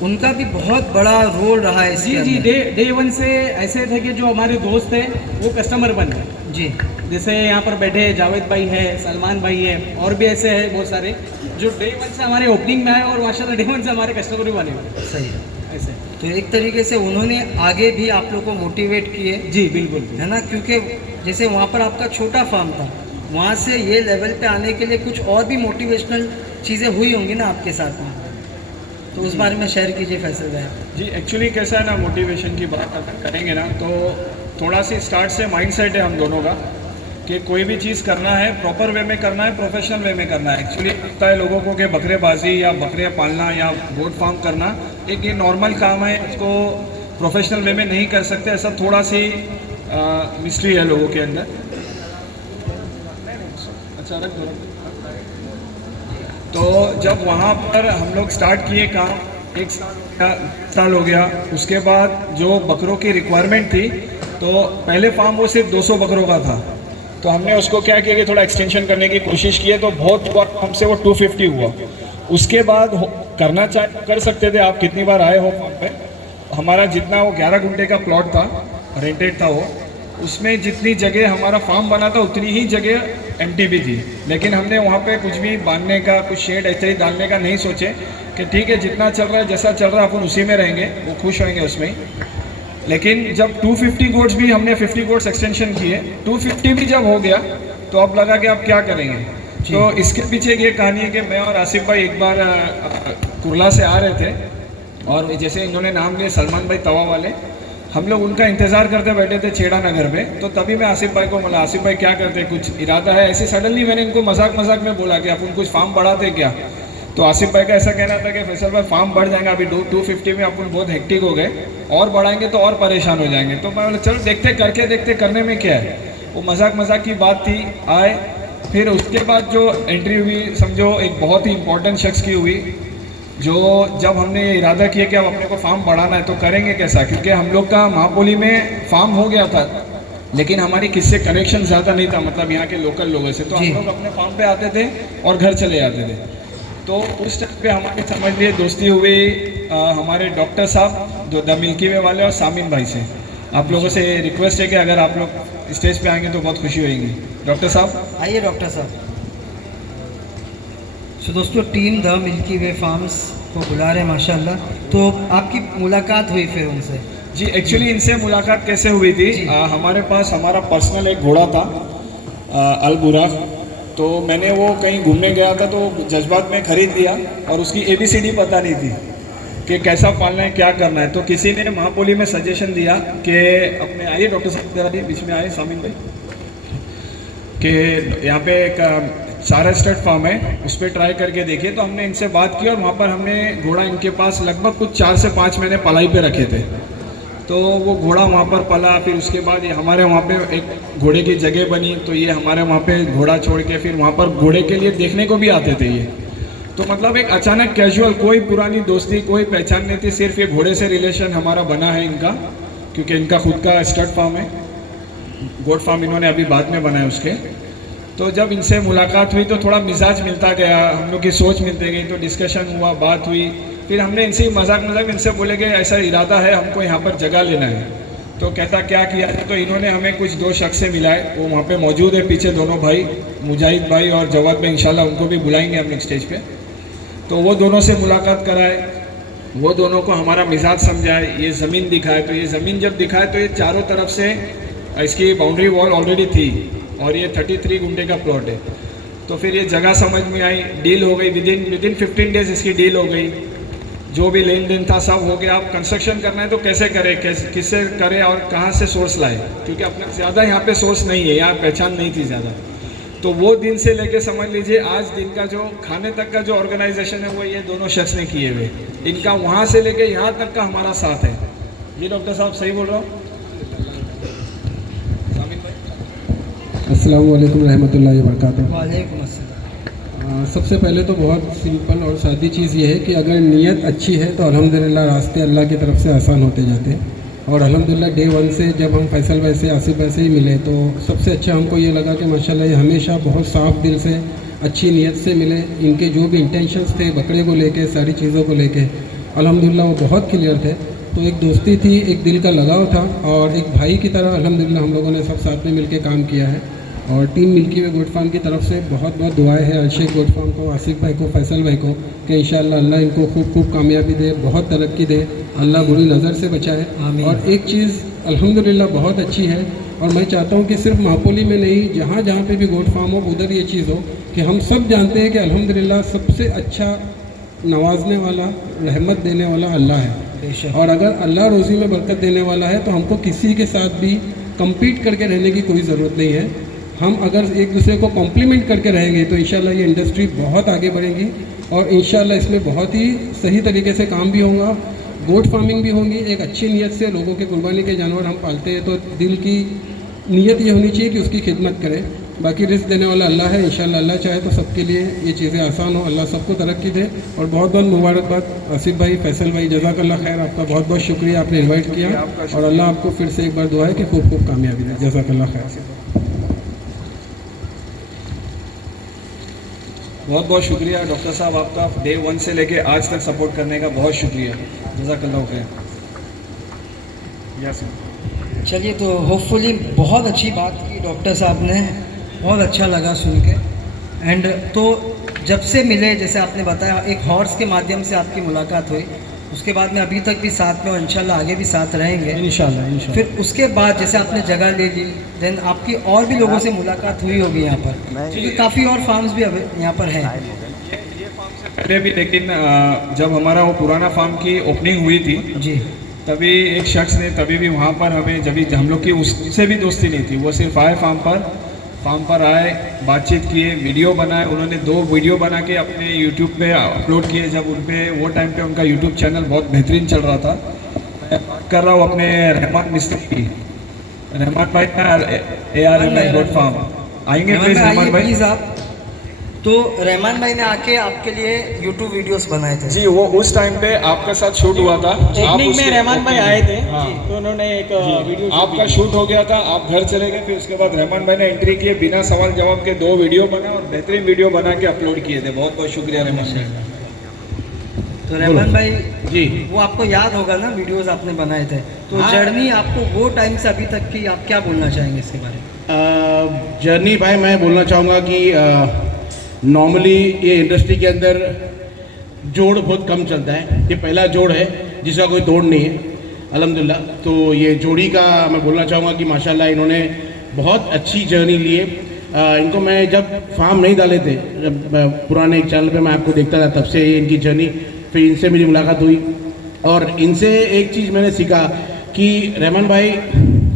उनका भी बहुत बड़ा रोल रहा है इसके जी, अंदर। डे वन से ऐसे थे कि जो हमारे दोस्त हैं वो कस्टमर बन गए। जी, जैसे यहाँ पर बैठे जावेद भाई है, सलमान भाई है, और भी ऐसे हैं बहुत सारे जो डे वन से हमारे ओपनिंग में आए और माशाल्लाह डे वन से हमारे कस्टमर भी बने हुए। सही। ऐसे तो एक तरीके से उन्होंने आगे भी आप लोग को मोटिवेट किए, जी बिल्कुल, है ना, क्योंकि जैसे वहाँ पर आपका छोटा फार्म था, वहाँ से ये लेवल पे आने के लिए कुछ और भी मोटिवेशनल चीज़ें हुई होंगी ना आपके साथ में, तो उस बारे में शेयर कीजिए फैसल भाई। जी, एक्चुअली कैसा है ना, मोटिवेशन की बात अगर करेंगे ना तो थोड़ा सी स्टार्ट से माइंडसेट है हम दोनों का कि कोई भी चीज़ करना है प्रॉपर वे में करना है, प्रोफेशनल वे में करना है। एक्चुअली लगता है लोगों को कि बकरेबाजी या बकरे पालना या गोट फार्म करना एक ये नॉर्मल काम है, इसको प्रोफेशनल वे में नहीं कर सकते, ऐसा थोड़ा सी मिस्ट्री है लोगों के अंदर। अच्छा, रख दो। तो जब वहाँ पर हम लोग स्टार्ट किए काम, एक साल हो गया, उसके बाद जो बकरों की रिक्वायरमेंट थी, तो पहले फार्म वो सिर्फ 200 बकरों का था, तो हमने उसको क्या किया कि थोड़ा एक्सटेंशन करने की कोशिश की, तो बहुत बार हमसे वो 250 हुआ। उसके बाद करना कर सकते थे आप, कितनी बार आए हो फार्म पे, हमारा जितना वो 11 घंटे का प्लॉट था, रेंटेड था वो, उसमें जितनी जगह हमारा फार्म बना था उतनी ही जगह एम्प्टी भी थी, लेकिन हमने वहाँ पे कुछ भी बांधने का, कुछ शेड ऐसे ही डालने का नहीं सोचे कि ठीक है जितना चल रहा है, जैसा चल रहा है अपन उसी में रहेंगे, वो खुश होंगे उसमें। लेकिन जब 250 गोट्स भी हमने 50 गोट्स एक्सटेंशन किए, 250 भी जब हो गया तो अब लगा कि अब क्या करेंगे। तो इसके पीछे ये कहानी है कि मैं और आसिफ भाई एक बार कुरला से आ रहे थे, और जैसे इन्होंने नाम लिए सलमान भाई तवा वाले, हम लोग उनका इंतज़ार करते बैठे थे छेड़ा नगर में। तो तभी मैं आसिफ भाई को बोला, आसिफ भाई क्या करते, कुछ इरादा है? ऐसे सडनली मैंने इनको मजाक में बोला कि अपन कुछ फार्म बढ़ाते क्या। तो आसिफ भाई का ऐसा कहना था कि फैसल भाई फार्म बढ़ जाएगा, अभी 250 में अपन बहुत हेक्टिक हो गए, और बढ़ाएंगे तो और परेशान हो जाएंगे। तो मैं बोला चलो देखते, करके देखते, करने में क्या है। वो मजाक की बात थी, आए। फिर उसके बाद जो एंट्री हुई, समझो एक बहुत ही इंपॉर्टेंट शख्स की हुई, जो जब हमने ये इरादा किया कि अब अपने को फार्म बढ़ाना है तो करेंगे कैसा, क्योंकि हम लोग का महापोली में फार्म हो गया था, लेकिन हमारी किससे कनेक्शन ज़्यादा नहीं था, मतलब यहाँ के लोकल लोगों से। तो हम लोग अपने फार्म पे आते थे और घर चले जाते थे। तो उस टाइम पे हमारी समझ लिए दोस्ती हुई हमारे डॉक्टर साहब द मिल्की वे वाले और सामिन भाई से। आप लोगों से रिक्वेस्ट है कि अगर आप लोग स्टेज पे आएंगे तो बहुत खुशी होगी। डॉक्टर साहब आइए। डॉक्टर साहब, तो दोस्तों team the milky way farms को बुला रहे हैं माशाल्लाह। तो आपकी मुलाकात हुई फिर उनसे? जी, एक्चुअली इनसे मुलाकात कैसे हुई थी, हमारे पास हमारा पर्सनल एक घोड़ा था अलबुरा, तो मैंने वो कहीं घूमने गया था तो जज्बात में ख़रीद लिया, और उसकी ABCD पता नहीं थी कि कैसा पालना है, क्या करना है। तो किसी ने महापोली में सजेशन दिया कि अपने, आइए डॉक्टर साहब बीच में आए सामिन भाई, कि यहाँ पे एक सारा स्टड फार्म है, उस पर ट्राई करके देखिए। तो हमने इनसे बात की और वहाँ पर हमने घोड़ा इनके पास लगभग कुछ 4 से 5 महीने पलाई पे रखे थे। तो वो घोड़ा वहाँ पर पला, फिर उसके बाद ये हमारे वहाँ पे एक घोड़े की जगह बनी, तो ये हमारे वहाँ पे घोड़ा छोड़ के फिर वहाँ पर घोड़े के लिए देखने को भी आते थे ये। तो मतलब एक अचानक कैजुअल, कोई पुरानी दोस्ती, कोई पहचान नहीं थी, सिर्फ ये घोड़े से रिलेशन हमारा बना है इनका, क्योंकि इनका खुद का स्टड फार्म है, गोट फार्म इन्होंने अभी बाद में बनाया उसके। तो जब इनसे मुलाकात हुई तो थोड़ा मिजाज मिलता गया, हम लोग की सोच मिलती गई, तो डिस्कशन हुआ, बात हुई। फिर हमने इनसे मजाक इनसे बोले कि ऐसा इरादा है हमको यहाँ पर जगह लेना है। तो कहता क्या किया है, तो इन्होंने हमें कुछ 2 शख्स से मिलाए, वो वहाँ पे मौजूद है पीछे, दोनों भाई मुजाहिद भाई और जवाद भाई, इंशाल्लाह उनको भी बुलाएंगे हम लोग स्टेज पे। तो वो दोनों से मुलाकात कराए, वो दोनों को हमारा मिजाज समझाए, ये ज़मीन दिखाए। तो ये ज़मीन जब दिखाए तो ये चारों तरफ से इसकी बाउंड्री वॉल ऑलरेडी थी और ये 33 गुंठे का प्लॉट है। तो फिर ये जगह समझ में आई, डील हो गई, विदिन 15 डेज इसकी डील हो गई, जो भी लेन देन था सब हो गया। आप कंस्ट्रक्शन करना है तो कैसे करें, किससे करें और कहाँ से सोर्स लाए, क्योंकि अपने ज़्यादा यहाँ पे सोर्स नहीं है, यहाँ पहचान नहीं थी ज़्यादा। तो वो दिन से लेके समझ लीजिए आज दिन का जो खाने तक का जो ऑर्गेनाइजेशन है वो ये दोनों शख्स ने किए हुए, इनका वहाँ से लेके यहाँ तक का हमारा साथ है। जी डॉक्टर साहब सही बोल रहा हूँ? अस्सलाम वालेकुम रहमतुल्लाहि व बरकातुहू। वालेकुम अस्सलाम। सबसे पहले तो बहुत सिंपल और सादी चीज़ ये है कि अगर नीयत अच्छी है तो अल्हम्दुलिल्लाह रास्ते अल्लाह की तरफ से आसान होते जाते हैं। और अल्हम्दुलिल्लाह डे 1 से जब हम फैसल भाई से आसिफ भाई से ही मिले तो सबसे अच्छा हमको ये लगा कि माशाल्लाह ये हमेशा बहुत साफ़ दिल से अच्छी नीयत से मिले। इनके जो भी इंटेंशंस थे बकरे को लेके, सारी चीज़ों को लेके, अल्हम्दुलिल्लाह वो बहुत क्लियर थे। तो एक दोस्ती थी, एक दिल का लगाव था और एक भाई की तरह अल्हम्दुलिल्लाह हम लोगों ने सब साथ में मिलकर काम किया है। और टीम मिल्की वे गोट फार्म की तरफ से बहुत बहुत दुआएं हैं अलशेख गोट फार्म को, आसिफ भाई को, फैसल भाई को कि इंशाअल्लाह अल्लाह इनको खूब खूब कामयाबी दे, बहुत तरक्की दे, अल्लाह बुरी नज़र से बचाए। और एक चीज़ अल्हम्दुलिल्लाह बहुत अच्छी है और मैं चाहता हूँ कि सिर्फ मापोली में नहीं, जहाँ जहाँ पे भी गोट फार्म हो उधर ये चीज़ हो कि हम सब जानते हैं कि अल्हम्दुलिल्लाह सबसे अच्छा नवाजने वाला, रहमत देने वाला अल्लाह है। और अगर अल्लाह रोज़ी में बरकत देने वाला है तो हमको किसी के साथ भी कम्पीट करके रहने की कोई ज़रूरत नहीं है। हम अगर एक दूसरे को कॉम्प्लीमेंट करके रहेंगे तो इंशाल्लाह ये इंडस्ट्री बहुत आगे बढ़ेगी और इंशाल्लाह इसमें बहुत ही सही तरीके से काम भी होगा, गोट फार्मिंग भी होगी। एक अच्छी नीयत से लोगों के कुर्बानी के जानवर हम पालते हैं तो दिल की नीयत ये होनी चाहिए कि उसकी खिदमत करें। बाकी रिस्क देने वाला अल्लाह है, इंशाल्लाह अल्लाह चाहे तो सबके लिए ये चीज़ें आसान हो, अल्लाह सबको तरक्की दे। और बहुत बहुत मुबारकबाद आसिफ भाई, फैसल भाई, जज़ाकल्लाह खैर, आपका बहुत बहुत शुक्रिया, आपने इन्वाइट किया और अल्लाह आपको फिर से एक बार दुआ है कि खूब खूब कामयाबी दे। जज़ाकल्लाह खैर। बहुत बहुत शुक्रिया डॉक्टर साहब आपका, डे 1 से लेके आज तक सपोर्ट करने का बहुत शुक्रिया, जज़ाकल्लाह खैर। चलिए, तो होपफुली बहुत अच्छी बात की डॉक्टर साहब ने, बहुत अच्छा लगा सुन के। एंड तो जब से मिले, जैसे आपने बताया एक हॉर्स के माध्यम से आपकी मुलाकात हुई, उसके बाद में अभी तक भी साथ में और इंशाल्लाह आगे भी साथ रहेंगे इंशाल्लाह। फिर उसके बाद जैसे आपने जगह ले ली, देन आपकी और भी लोगों से मुलाकात हुई होगी यहाँ पर, क्योंकि काफ़ी और फार्म्स भी अब यहाँ पर हैं। पहले भी, लेकिन जब हमारा वो पुराना फार्म की ओपनिंग हुई थी जी, तभी एक शख्स ने, तभी भी वहाँ पर हमें, जब हम लोग की उससे भी दोस्ती नहीं थी, वो सिर्फ आए फार्म पर आए, बातचीत किए, वीडियो बनाए। उन्होंने 2 वीडियो बना के अपने यूट्यूब पे अपलोड किए। जब उन पे वो टाइम पे उनका यूट्यूब चैनल बहुत बेहतरीन चल रहा था। मैं बात कर रहा हूँ अपने रहमान मिस्त्री की, रहमान भाई का ARM गोट फार्म, आएंगे प्लीज रहमान भाई? प्लीज़ आप। तो रहमान भाई ने आके आपके लिए यूट्यूब वीडियोस बनाए थे जी, वो उस टाइम पे आपके साथ शूट हुआ था। टेक्निक में रहमान भाई आए थे, हाँ। तो उन्होंने एक वीडियो आपका शूट हो गया था, आप घर चले गए, फिर उसके बाद रहमान भाई ने एंट्री किए, बिना सवाल जवाब के 2 वीडियो बना और बेहतरीन वीडियो बना के अपलोड किए थे। बहुत बहुत शुक्रिया रहमान भाई। तो रहमान भाई जी, वो आपको याद होगा ना वीडियोस आपने बनाए थे, तो जर्नी आपको वो टाइम से अभी तक की, आप क्या बोलना चाहेंगे इसके बारे में? जर्नी भाई मैं बोलना चाहूँगा कि नॉर्मली ये इंडस्ट्री के अंदर जोड़ बहुत कम चलता है। ये पहला जोड़ है जिसका कोई तोड़ नहीं है अल्हम्दुलिल्लाह। तो ये जोड़ी का मैं बोलना चाहूँगा कि माशाल्लाह इन्होंने बहुत अच्छी जर्नी ली है। इनको मैं जब फार्म नहीं डाले थे, जब पुराने एक चैनल पे मैं आपको देखता था, तब से इनकी जर्नी, फिर इनसे मेरी मुलाकात हुई और इनसे एक चीज़ मैंने सीखा कि रहमान भाई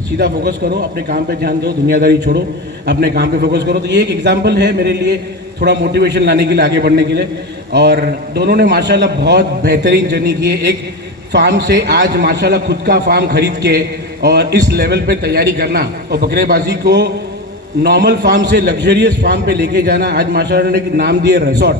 सीधा फोकस करो, अपने काम पे ध्यान दो, दुनियादारी छोड़ो, अपने काम पे फोकस करो। तो ये एक एग्जांपल है मेरे लिए, थोड़ा मोटिवेशन लाने के लिए, आगे बढ़ने के लिए। और दोनों ने माशाल्लाह बहुत बेहतरीन जर्नी की है। एक फार्म से आज माशाल्लाह खुद का फार्म खरीद के और इस लेवल पे तैयारी करना और बकरेबाजी को नॉर्मल फार्म से लग्जरियस फार्म पे लेके जाना, आज माशाल्लाह ने नाम दिए रिसोर्ट।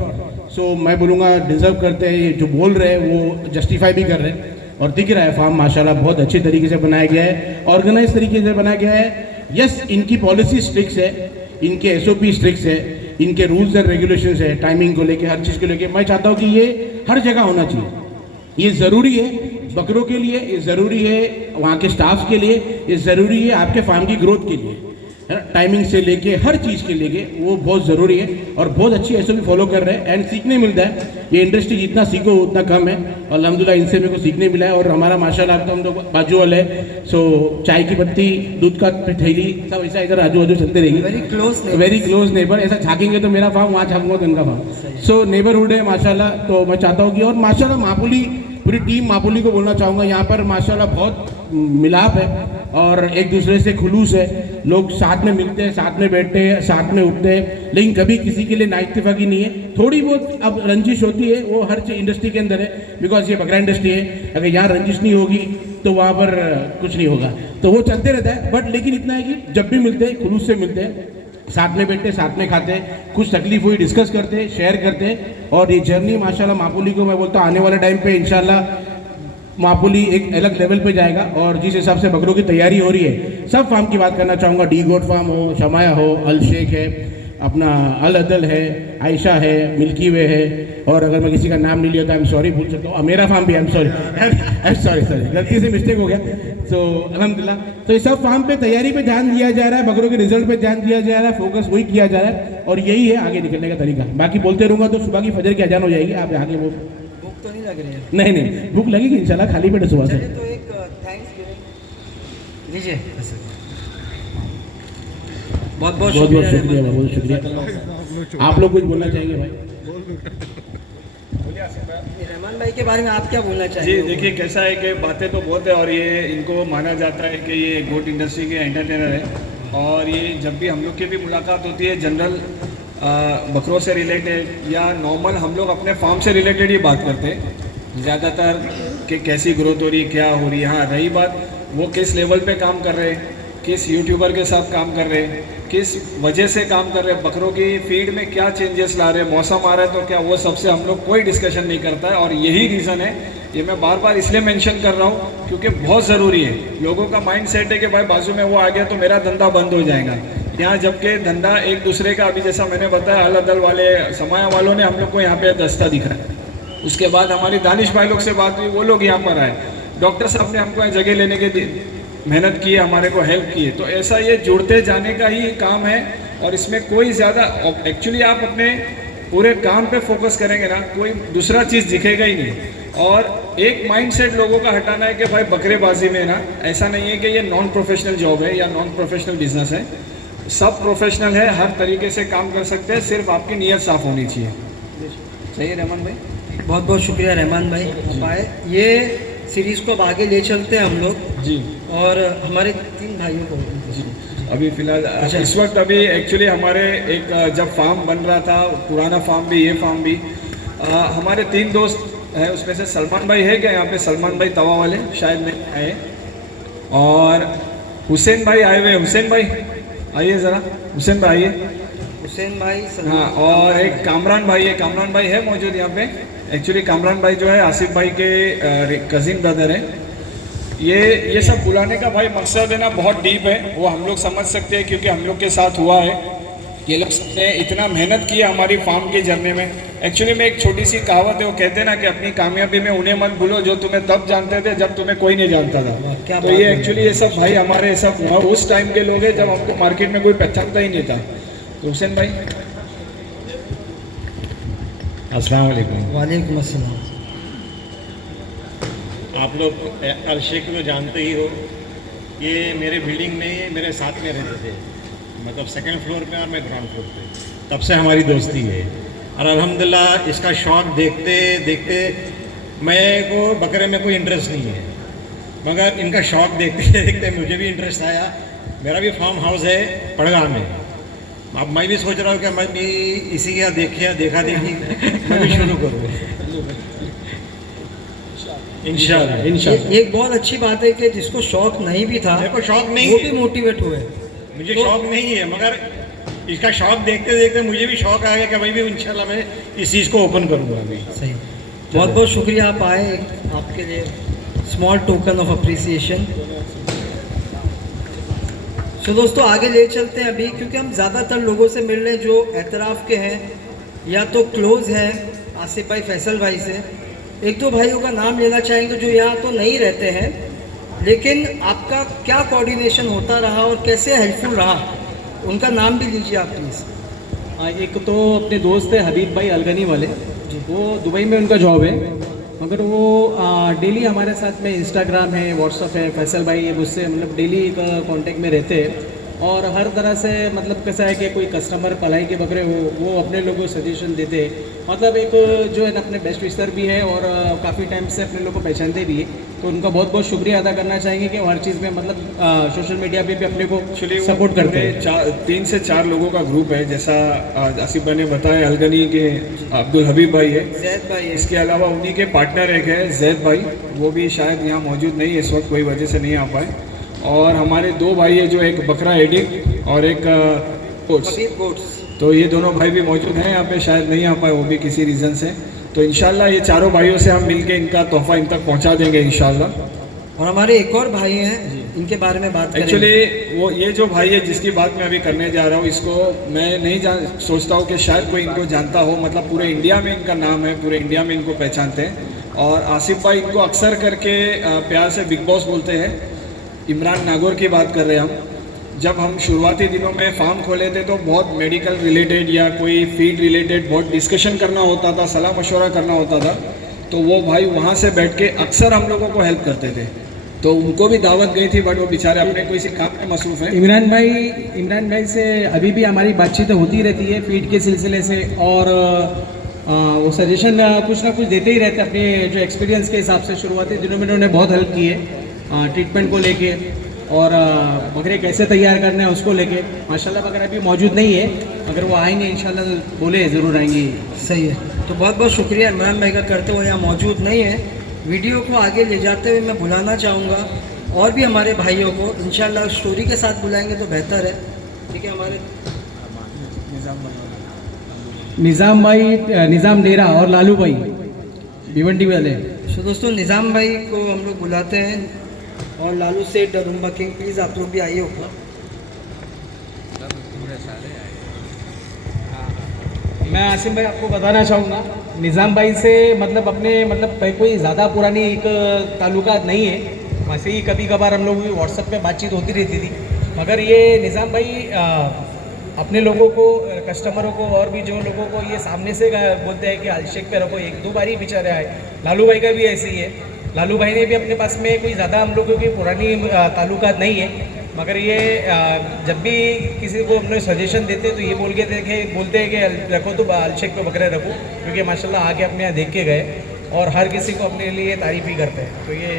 सो मैं बोलूँगा डिज़र्व करते हैं, ये जो बोल रहे हैं वो जस्टिफाई भी कर रहे हैं और दिख रहा है फार्म माशाल्लाह बहुत अच्छे तरीके से बनाया गया है, ऑर्गेनाइज तरीके से बनाया गया है। यस, इनकी पॉलिसी स्ट्रिक्ट है, इनके SOP स्ट्रिक्ट है, इनके रूल्स एंड रेगुलेशंस है, टाइमिंग को लेके, हर चीज़ को लेके। मैं चाहता हूँ कि ये हर जगह होना चाहिए। ये ज़रूरी है बकरों के लिए, ये ज़रूरी है वहाँ के स्टाफ के लिए, ये ज़रूरी है आपके फार्म की ग्रोथ के लिए। है ना, टाइमिंग से लेके हर चीज़ के लेके वो बहुत ज़रूरी है और बहुत अच्छी SOP फॉलो कर रहे हैं एंड सीखने मिलता है। ये इंडस्ट्री जितना सीखो उतना कम है और अल्हम्दुलिल्लाह इनसे मेरे को सीखने मिला है। और हमारा माशाल्लाह अब तो हम लोग बाजू वाले हैं, सो चाय की पत्ती, दूध का थैली सब ऐसा इधर आजू बाजू चलते रहेगी। वेरी क्लोज नेबर, ऐसा झाँकेंगे तो मेरा फार्म, वहाँ झाँकूंगा तो उनका फार्म। सो नेबरहुड है माशाल्लाह। तो मैं चाहता हूँ कि और माशाल्लाह मापुली, पूरी टीम मापुली को बोलना चाहूँगा, यहाँ पर माशाल्लाह बहुत मिलाप है और एक दूसरे से खुलूस है। लोग साथ में मिलते हैं, साथ में बैठते हैं, साथ में उठते हैं, लेकिन कभी किसी के लिए नाइतफाकी नहीं है। थोड़ी बहुत अब रंजिश होती है, वो हर चीज इंडस्ट्री के अंदर है, बिकॉज ये बकरा इंडस्ट्री है। अगर यहाँ रंजिश नहीं होगी तो वहाँ पर कुछ नहीं होगा, तो वो चलते रहता है। बट लेकिन इतना है कि जब भी मिलते हैं खुलूस से मिलते हैं, साथ में बैठते, साथ में खाते हैं, कुछ तकलीफ हुई डिस्कस करते, शेयर करते। और ये जर्नी माशाल्लाह मापुली को मैं बोलता हूँ आने वाले टाइम पे इंशाल्लाह मापुली एक अलग लेवल पे जाएगा। और जिस हिसाब से बकरों की तैयारी हो रही है, सब फार्म की बात करना चाहूँगा, डी गोट फार्म हो, शमाया हो, अल शेख है, अपना अल अदल है, आयशा है, मिल्की वे है, और अगर मैं किसी का नाम नहीं लिया तो आई एम सॉरी, भूल सकता हूँ। मेरा फार्म भी आई एम सॉरी गलती से मिस्टेक हो गया। सो अल्हम्दुलिल्लाह, तो ये सब फार्म पे तैयारी पे ध्यान दिया जा रहा है, बकरों के रिजल्ट पे ध्यान दिया जा रहा है, फोकस वही किया जा रहा है और यही है आगे निकलने का तरीका। बाकी बोलते रहूँगा तो सुबह की फजर की अजान हो जाएगी, आप आगे वो भूख तो नहीं लग रही है? नहीं भूख लगेगी इंशाल्लाह, खाली पेट सुबह से। तो एक थैंक्स गिविंग लीजिए। बहुत बहुत शुक्रिया, बहुत शुक्रिया। आप लोग कुछ बोलना चाहेंगे भाई? रहमान भाई के बारे में आप क्या बोलना चाहेंगे? जी देखिए, कैसा है कि बातें तो बहुत है और ये इनको माना जाता है कि ये गोट इंडस्ट्री के एंटरटेनर है। और ये जब भी हम लोग की भी मुलाकात होती है जनरल बकरों से रिलेटेड या नॉर्मल हम लोग अपने फार्म से रिलेटेड ही बात करते हैं ज़्यादातर, कि कैसी ग्रोथ हो रही, क्या हो रही है। हाँ, रही बात वो किस लेवल पे काम कर रहे हैं, किस यूट्यूबर के साथ काम कर रहे हैं, किस वजह से काम कर रहे हैं, बकरों की फीड में क्या चेंजेस ला रहे हैं, मौसम आ रहा है तो क्या, वो सबसे हम लोग कोई डिस्कशन नहीं करता है। और यही रीज़न है, ये मैं बार बार इसलिए मेंशन कर रहा हूँ क्योंकि बहुत ज़रूरी है। लोगों का माइंड सेट है कि भाई बाजू में वो आ गया तो मेरा धंधा बंद हो जाएगा। यहाँ जबकि धंधा एक दूसरे का, अभी जैसा मैंने बताया अल अदल वाले, समाया वालों ने हम लोग को यहाँ पे दस्ता दिखा है। उसके बाद हमारी दानिश भाई लोग से बात हुई, वो लोग यहाँ पर आए, डॉक्टर साहब ने हमको यहाँ जगह लेने के मेहनत की है, हमारे को हेल्प की है। तो ऐसा ये जुड़ते जाने का ही काम है और इसमें कोई ज़्यादा, एक्चुअली आप अपने पूरे काम पे फोकस करेंगे ना, कोई दूसरा चीज़ दिखेगा ही नहीं। और एक माइंडसेट लोगों का हटाना है कि भाई बकरेबाजी में ना, ऐसा नहीं है कि ये नॉन प्रोफेशनल जॉब है या नॉन प्रोफेशनल बिजनेस है, सब प्रोफेशनल है, हर तरीके से काम कर सकते हैं, सिर्फ आपकी नीयत साफ़ होनी चाहिए। सही है रहमान भाई, बहुत बहुत शुक्रिया रहमान भाई। पाए ये सीरीज़ को अब आगे ले चलते हैं हम लोग जी, और हमारे 3 भाइयों को जी अभी फिलहाल इस वक्त अभी एक्चुअली हमारे एक जब फार्म बन रहा था, पुराना फार्म भी ये फार्म भी, हमारे 3 दोस्त हैं, उसमें से सलमान भाई है क्या यहाँ पे? सलमान भाई तवा वाले शायद नहीं आए, और हुसैन भाई आए हुए। हुसैन भाई आइए ज़रा, हुसैन भाई आइए। हुसैन भाई, हाँ, और एक कामरान भाई है, कामरान भाई है मौजूद यहाँ पे। एक्चुअली कामरान भाई जो है आसिफ भाई के कज़िन ब्रदर है। ये सब बुलाने का भाई मकसद है ना, बहुत डीप है, वो हम लोग समझ सकते हैं क्योंकि हम लोग के साथ हुआ है। ये लोग ने इतना मेहनत की हमारी फार्म की जर्नी में। एक्चुअली में एक छोटी सी कहावत है, वो कहते हैं ना कि अपनी कामयाबी में उन्हें मत भूलो जो तुम्हें तब जानते थे जब तुम्हें कोई नहीं जानता था। तो ये एक्चुअली ये सब भाई हमारे सब उस टाइम के लोग हैं जब हमको मार्केट में कोई पहचानता ही नहीं था। तो हुसैन भाई, अस्सलाम वालेकुम। वालेकुम अस्सलाम। आप लोग अल शेख को जानते ही हो, ये मेरे बिल्डिंग में मेरे साथ में रहते थे, मतलब 2nd फ्लोर पे और मैं ग्राउंड फ्लोर पे। तब से हमारी दोस्ती है और अल्हम्दुलिल्लाह इसका शौक़ देखते देखते, मैं को बकरे में कोई इंटरेस्ट नहीं है, मगर इनका शौक़ देखते देखते मुझे भी इंटरेस्ट आया। मेरा भी फार्म हाउस है पड़गांव में, अब मैं भी सोच रहा हूँ कि मैं भी इसी का देखा देखी मैं भी शुरू करूँ इंशाल्लाह। एक बहुत अच्छी बात है कि जिसको शौक नहीं भी था, मेरे को शौक नहीं वो है, भी मोटिवेट हुए। मुझे शौक नहीं है, मगर इसका शौक देखते देखते मुझे भी शौक आ गया कि मैं भी इंशाल्लाह मैं इस चीज़ को ओपन करूँगा अभी। सही, बहुत बहुत शुक्रिया आप आए, आपके लिए स्मॉल टोकन ऑफ अप्रिसिएशन। तो दोस्तों आगे ले चलते हैं अभी, क्योंकि हम ज़्यादातर लोगों से मिल रहे हैं जो एतराफ़ के हैं या तो क्लोज़ हैं आसिफ भाई, फैसल भाई से। 1-2 भाइयों का नाम लेना चाहेंगे जो यहाँ तो नहीं रहते हैं, लेकिन आपका क्या कोऑर्डिनेशन होता रहा और कैसे हेल्पफुल रहा उनका नाम भी लीजिए आप प्लीज़। एक तो अपने दोस्त है हबीब भाई अलगनी वाले, वो दुबई में उनका जॉब है, मगर वो डेली हमारे साथ में इंस्टाग्राम है, व्हाट्सअप है, फैसल भाई है, मुझसे मतलब डेली कांटेक्ट में रहते हैं। और हर तरह से मतलब कैसा है कि कोई कस्टमर पलाई के बकरे हो वो अपने लोगों को सजेशन देते हैं। मतलब एक जो है ना अपने बेस्ट विस्टर भी है और काफ़ी टाइम से अपने लोग को पहचानते भी है, तो उनका बहुत बहुत शुक्रिया अदा करना चाहेंगे कि हर चीज़ में मतलब सोशल मीडिया पे भी अपने को सपोर्ट करते हैं। 3 से 4 लोगों का ग्रुप है, जैसा आसिफ भाई ने बताया, अलगनी के अब्दुल हबीब भाई है, जैद भाई है, इसके अलावा उन्हीं के पार्टनर एक है जैद भाई, वो भी शायद यहाँ मौजूद नहीं है इस वक्त, कोई वजह से नहीं आ पाए। और हमारे 2 भाई है, जो एक बकरा एडिक्ट और एक कोच, तो ये दोनों भाई भी मौजूद हैं यहाँ पे, शायद नहीं आ पाए वो भी किसी रीज़न से। तो इंशाल्लाह ये चारों भाइयों से हम मिलके इनका तोहफा इन तक पहुँचा देंगे इंशाल्लाह। और हमारे एक और भाई हैं, इनके बारे में बात करेंगे। एक्चुअली वो ये जो भाई है जिसकी बात मैं अभी करने जा रहा हूँ, इसको मैं नहीं सोचता हूँ कि शायद कोई इनको जानता हो, मतलब पूरे इंडिया में इनका नाम है, पूरे इंडिया में इनको पहचानते हैं। और आसिफ भाई इनको अक्सर करके प्यार से बिग बॉस बोलते हैं। इमरान नागौर की बात कर रहे हैं हम। जब हम शुरुआती दिनों में फार्म खोले थे तो बहुत मेडिकल रिलेटेड या कोई फीड रिलेटेड बहुत डिस्कशन करना होता था, सलाह मशवरा करना होता था, तो वो भाई वहाँ से बैठ के अक्सर हम लोगों को हेल्प करते थे। तो उनको भी दावत गई थी, बट वो बेचारे अपने कोई काम में मसरूफ़ है। इमरान भाई से अभी भी हमारी बातचीत होती रहती है फीड के सिलसिले से, और वो सजेशन कुछ ना कुछ देते ही रहते अपने जो एक्सपीरियंस के हिसाब से। शुरुआती दिनों में उन्होंने बहुत हेल्प की है ट्रीटमेंट को लेके, और बकरे कैसे तैयार करने हैं उसको लेके। माशाल्लाह बकरा अभी मौजूद नहीं है, अगर वो आएंगे इंशाल्लाह तो बोले ज़रूर आएंगे। सही है, तो बहुत बहुत शुक्रिया इमरान भाई का करते हुए, यहाँ मौजूद नहीं है। वीडियो को आगे ले जाते हुए मैं बुलाना चाहूँगा और भी हमारे भाइयों को, इंशाल्लाह स्टोरी के साथ बुलाएंगे तो बेहतर है। ठीक है, हमारे निज़ाम डेरा और लालू भाई भिवंडी वाले। तो दोस्तों निज़ाम भाई को हम लोग बुलाते हैं, और लालू सेठ रुम्बा किंग, प्लीज़ आप लोग भी आइए ऊपर। मैं आसिम भाई आपको बताना चाहूँगा, निज़ाम भाई से मतलब अपने मतलब कोई ज़्यादा पुरानी एक ताल्लुकात नहीं है, वैसे ही कभी कभार हम लोग भी व्हाट्सएप पे बातचीत होती रहती थी। मगर ये निज़ाम भाई अपने लोगों को, कस्टमरों को और भी जो लोगों को ये सामने से बोलते हैं कि अलशेख पे रखो, 1-2 बार ही बेचारे आए। लालू भाई का भी ऐसे ही है, लालू भाई ने भी अपने पास में कोई ज़्यादा हम लोगों की पुरानी ताल्लुकात नहीं है, मगर ये जब भी किसी को हमने सजेशन देते तो ये बोलते हैं कि रखो तो अलशेख पे बकरे रखो, क्योंकि माशाल्लाह आके अपने यहाँ देख के गए और हर किसी को अपने लिए तारीफ ही करते हैं। तो ये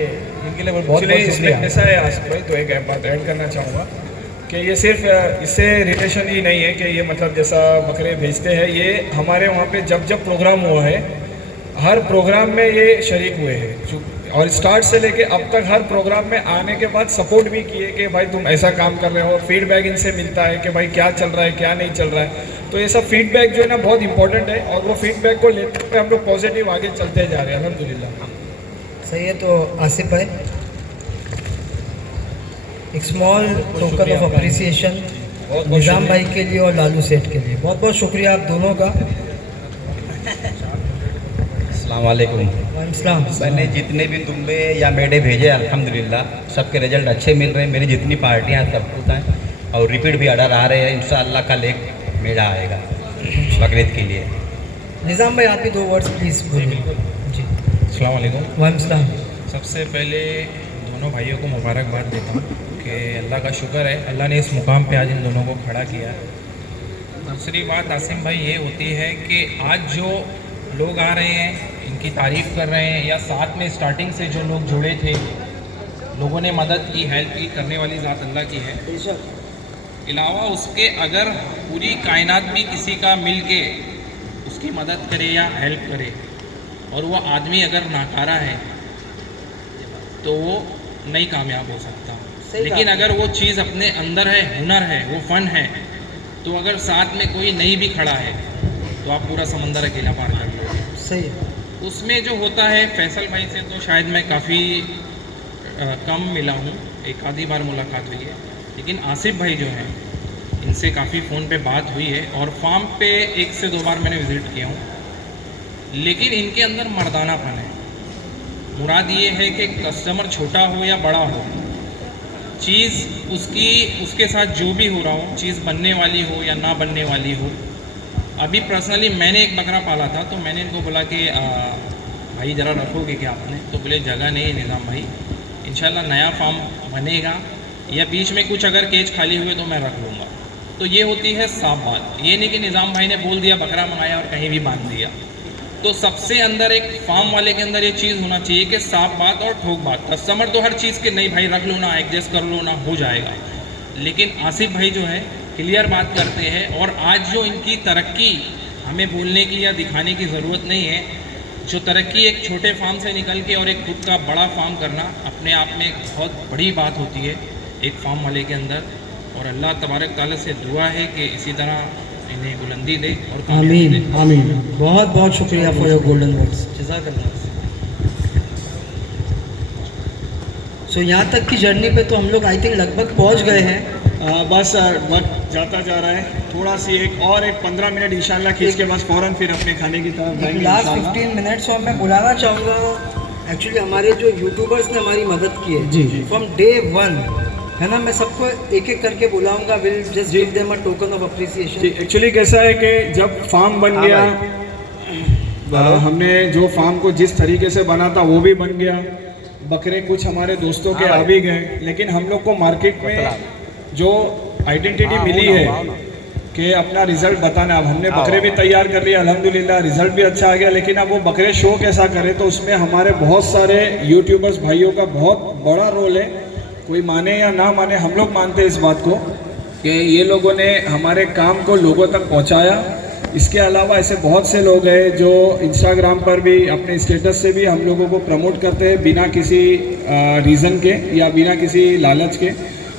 इनके लिए बहुत शुक्रिया। ऐसा है आसिफ भाई, तो एक बात ऐड करना चाहूँगा कि ये सिर्फ इससे रिलेशन ही नहीं है कि ये मतलब जैसा बकरे भेजते हैं, ये हमारे वहाँ पे जब जब प्रोग्राम हुआ है, हर प्रोग्राम में ये शरीक हुए हैं, और स्टार्ट से लेके अब तक हर प्रोग्राम में आने के बाद सपोर्ट भी किए कि भाई तुम ऐसा काम कर रहे हो। फीडबैक इनसे मिलता है कि भाई क्या चल रहा है, क्या नहीं चल रहा है। तो ये सब फीडबैक जो है ना बहुत इंपॉर्टेंट है, और वो फीडबैक को लेते हुए हम लोग पॉजिटिव आगे चलते जा रहे हैं अल्हम्दुलिल्लाह। सही है, तो आसिफ भाई एक स्मॉल टोकन ऑफ अप्रिसिएशन निज़ाम भाई के लिए और लालू सेठ के लिए। बहुत बहुत शुक्रिया आप दोनों का। अस्सलाम वालेकुम। मैंने जितने भी दुम्बे या मेढे भेजे अल्हम्दुलिल्लाह सबके रिजल्ट अच्छे मिल रहे हैं। मेरी जितनी पार्टियाँ सब कुछ हैं और रिपीट भी ऑर्डर आ रहे हैं। इंशाअल्लाह कल एक मेढा आएगा बकरीद के लिए। निज़ाम भाई आप ही 2 वर्ड्स प्लीज़ बोलिए जी। अस्सलाम वालेकुम। वालेकुम सलाम। सबसे पहले दोनों भाइयों को मुबारकबाद देता हूँ कि अल्लाह का शुक्र है, अल्लाह ने इस मुकाम पे आज इन दोनों को खड़ा किया। दूसरी बात आसिम भाई ये होती है कि आज जो लोग आ रहे हैं इनकी तारीफ़ कर रहे हैं, या साथ में स्टार्टिंग से जो लोग जुड़े थे, लोगों ने मदद की, हेल्प की, करने वाली ज़ात अल्लाह की है। अलावा उसके अगर पूरी कायनात भी किसी का मिल के उसकी मदद करे या हेल्प करे और वो आदमी अगर नाकारा है तो वो नहीं कामयाब हो सकता। लेकिन अगर वो चीज़ अपने अंदर है, हुनर है, वो फ़न है, तो अगर साथ में कोई नहीं भी खड़ा है तो आप पूरा समंदर अकेला पार कर लो। सही है। उसमें जो होता है फैसल भाई से तो शायद मैं काफ़ी कम मिला हूँ, एक आधी बार मुलाकात हुई है, लेकिन आसिफ भाई जो हैं इनसे काफ़ी फ़ोन पे बात हुई है और फार्म पे 1 से 2 बार मैंने विज़िट किया हूँ। लेकिन इनके अंदर मर्दानापन है। मुराद ये है कि कस्टमर छोटा हो या बड़ा हो, चीज़ उसके साथ जो भी हो रहा हो, चीज़ बनने वाली हो या ना बनने वाली हो। अभी पर्सनली मैंने एक बकरा पाला था, तो मैंने इनको बोला कि भाई ज़रा रखोगे क्या आपने? तो बोले जगह नहीं है निज़ाम भाई, इंशाल्लाह नया फार्म बनेगा या बीच में कुछ अगर केज खाली हुए तो मैं रख लूँगा। तो ये होती है साफ बात, ये नहीं कि निज़ाम भाई ने बोल दिया बकरा मंगाया और कहीं भी बांध दिया। तो सबसे अंदर एक फार्म वाले के अंदर ये चीज़ होना चाहिए कि साफ बात और ठोक बात। कस्टमर तो हर चीज़ के नहीं भाई रख लो ना, एडजस्ट कर लो ना, हो जाएगा। लेकिन आसिफ भाई जो है क्लियर बात करते हैं, और आज जो इनकी तरक्की हमें बोलने की या दिखाने की ज़रूरत नहीं है, जो तरक्की एक छोटे फार्म से निकल के और एक खुद का बड़ा फार्म करना अपने आप में एक बहुत बड़ी बात होती है एक फार्म वाले के अंदर। और अल्लाह तबारक ताला से दुआ है कि इसी तरह इन्हें बुलंदी दे और कामयाबी दे। आमीन आमीन। बहुत बहुत शुक्रिया फॉर योर गोल्डन वर्ड्स, जज़ाकल्लाह। सो यहाँ तक की जर्नी पे तो हम लोग आई थिंक लगभग पहुँच गए हैं। बस वक्त जाता जा रहा है, थोड़ा सी एक 15 मिनट इंशाल्लाह खींच के बस फ़ौरन फिर अपने खाने की तरफ जाएंगे लास्ट इंशाल्लाह। 15 मिनट्स और मैं बुलाना चाहूँगा, एक्चुअली हमारे जो यूट्यूबर्स ने हमारी मदद की है जी। फ्रॉम डे 1, है ना। मैं सबको एक एक करके बुलाऊंगा, will just give them a token of appreciation. Actually कैसा है कि जब फार्म बन गया, हमने जो फार्म को जिस तरीके से बना था वो भी बन गया, बकरे कुछ हमारे दोस्तों के आ भी गए, लेकिन हम लोग को मार्केट में जो आइडेंटिटी मिली है कि अपना रिजल्ट बताना। अब हमने बकरे भी तैयार कर लिए अल्हम्दुलिल्लाह, रिजल्ट भी अच्छा आ गया, लेकिन अब वो बकरे शो कैसा करें, तो उसमें हमारे बहुत सारे यूट्यूबर्स भाइयों का बहुत बड़ा रोल है। कोई माने या ना माने, हम लोग मानते हैं इस बात को कि ये लोगों ने हमारे काम को लोगों तक पहुंचाया। इसके अलावा ऐसे बहुत से लोग हैं जो इंस्टाग्राम पर भी अपने स्टेटस से भी हम लोगों को प्रमोट करते हैं बिना किसी रीज़न के या बिना किसी लालच के।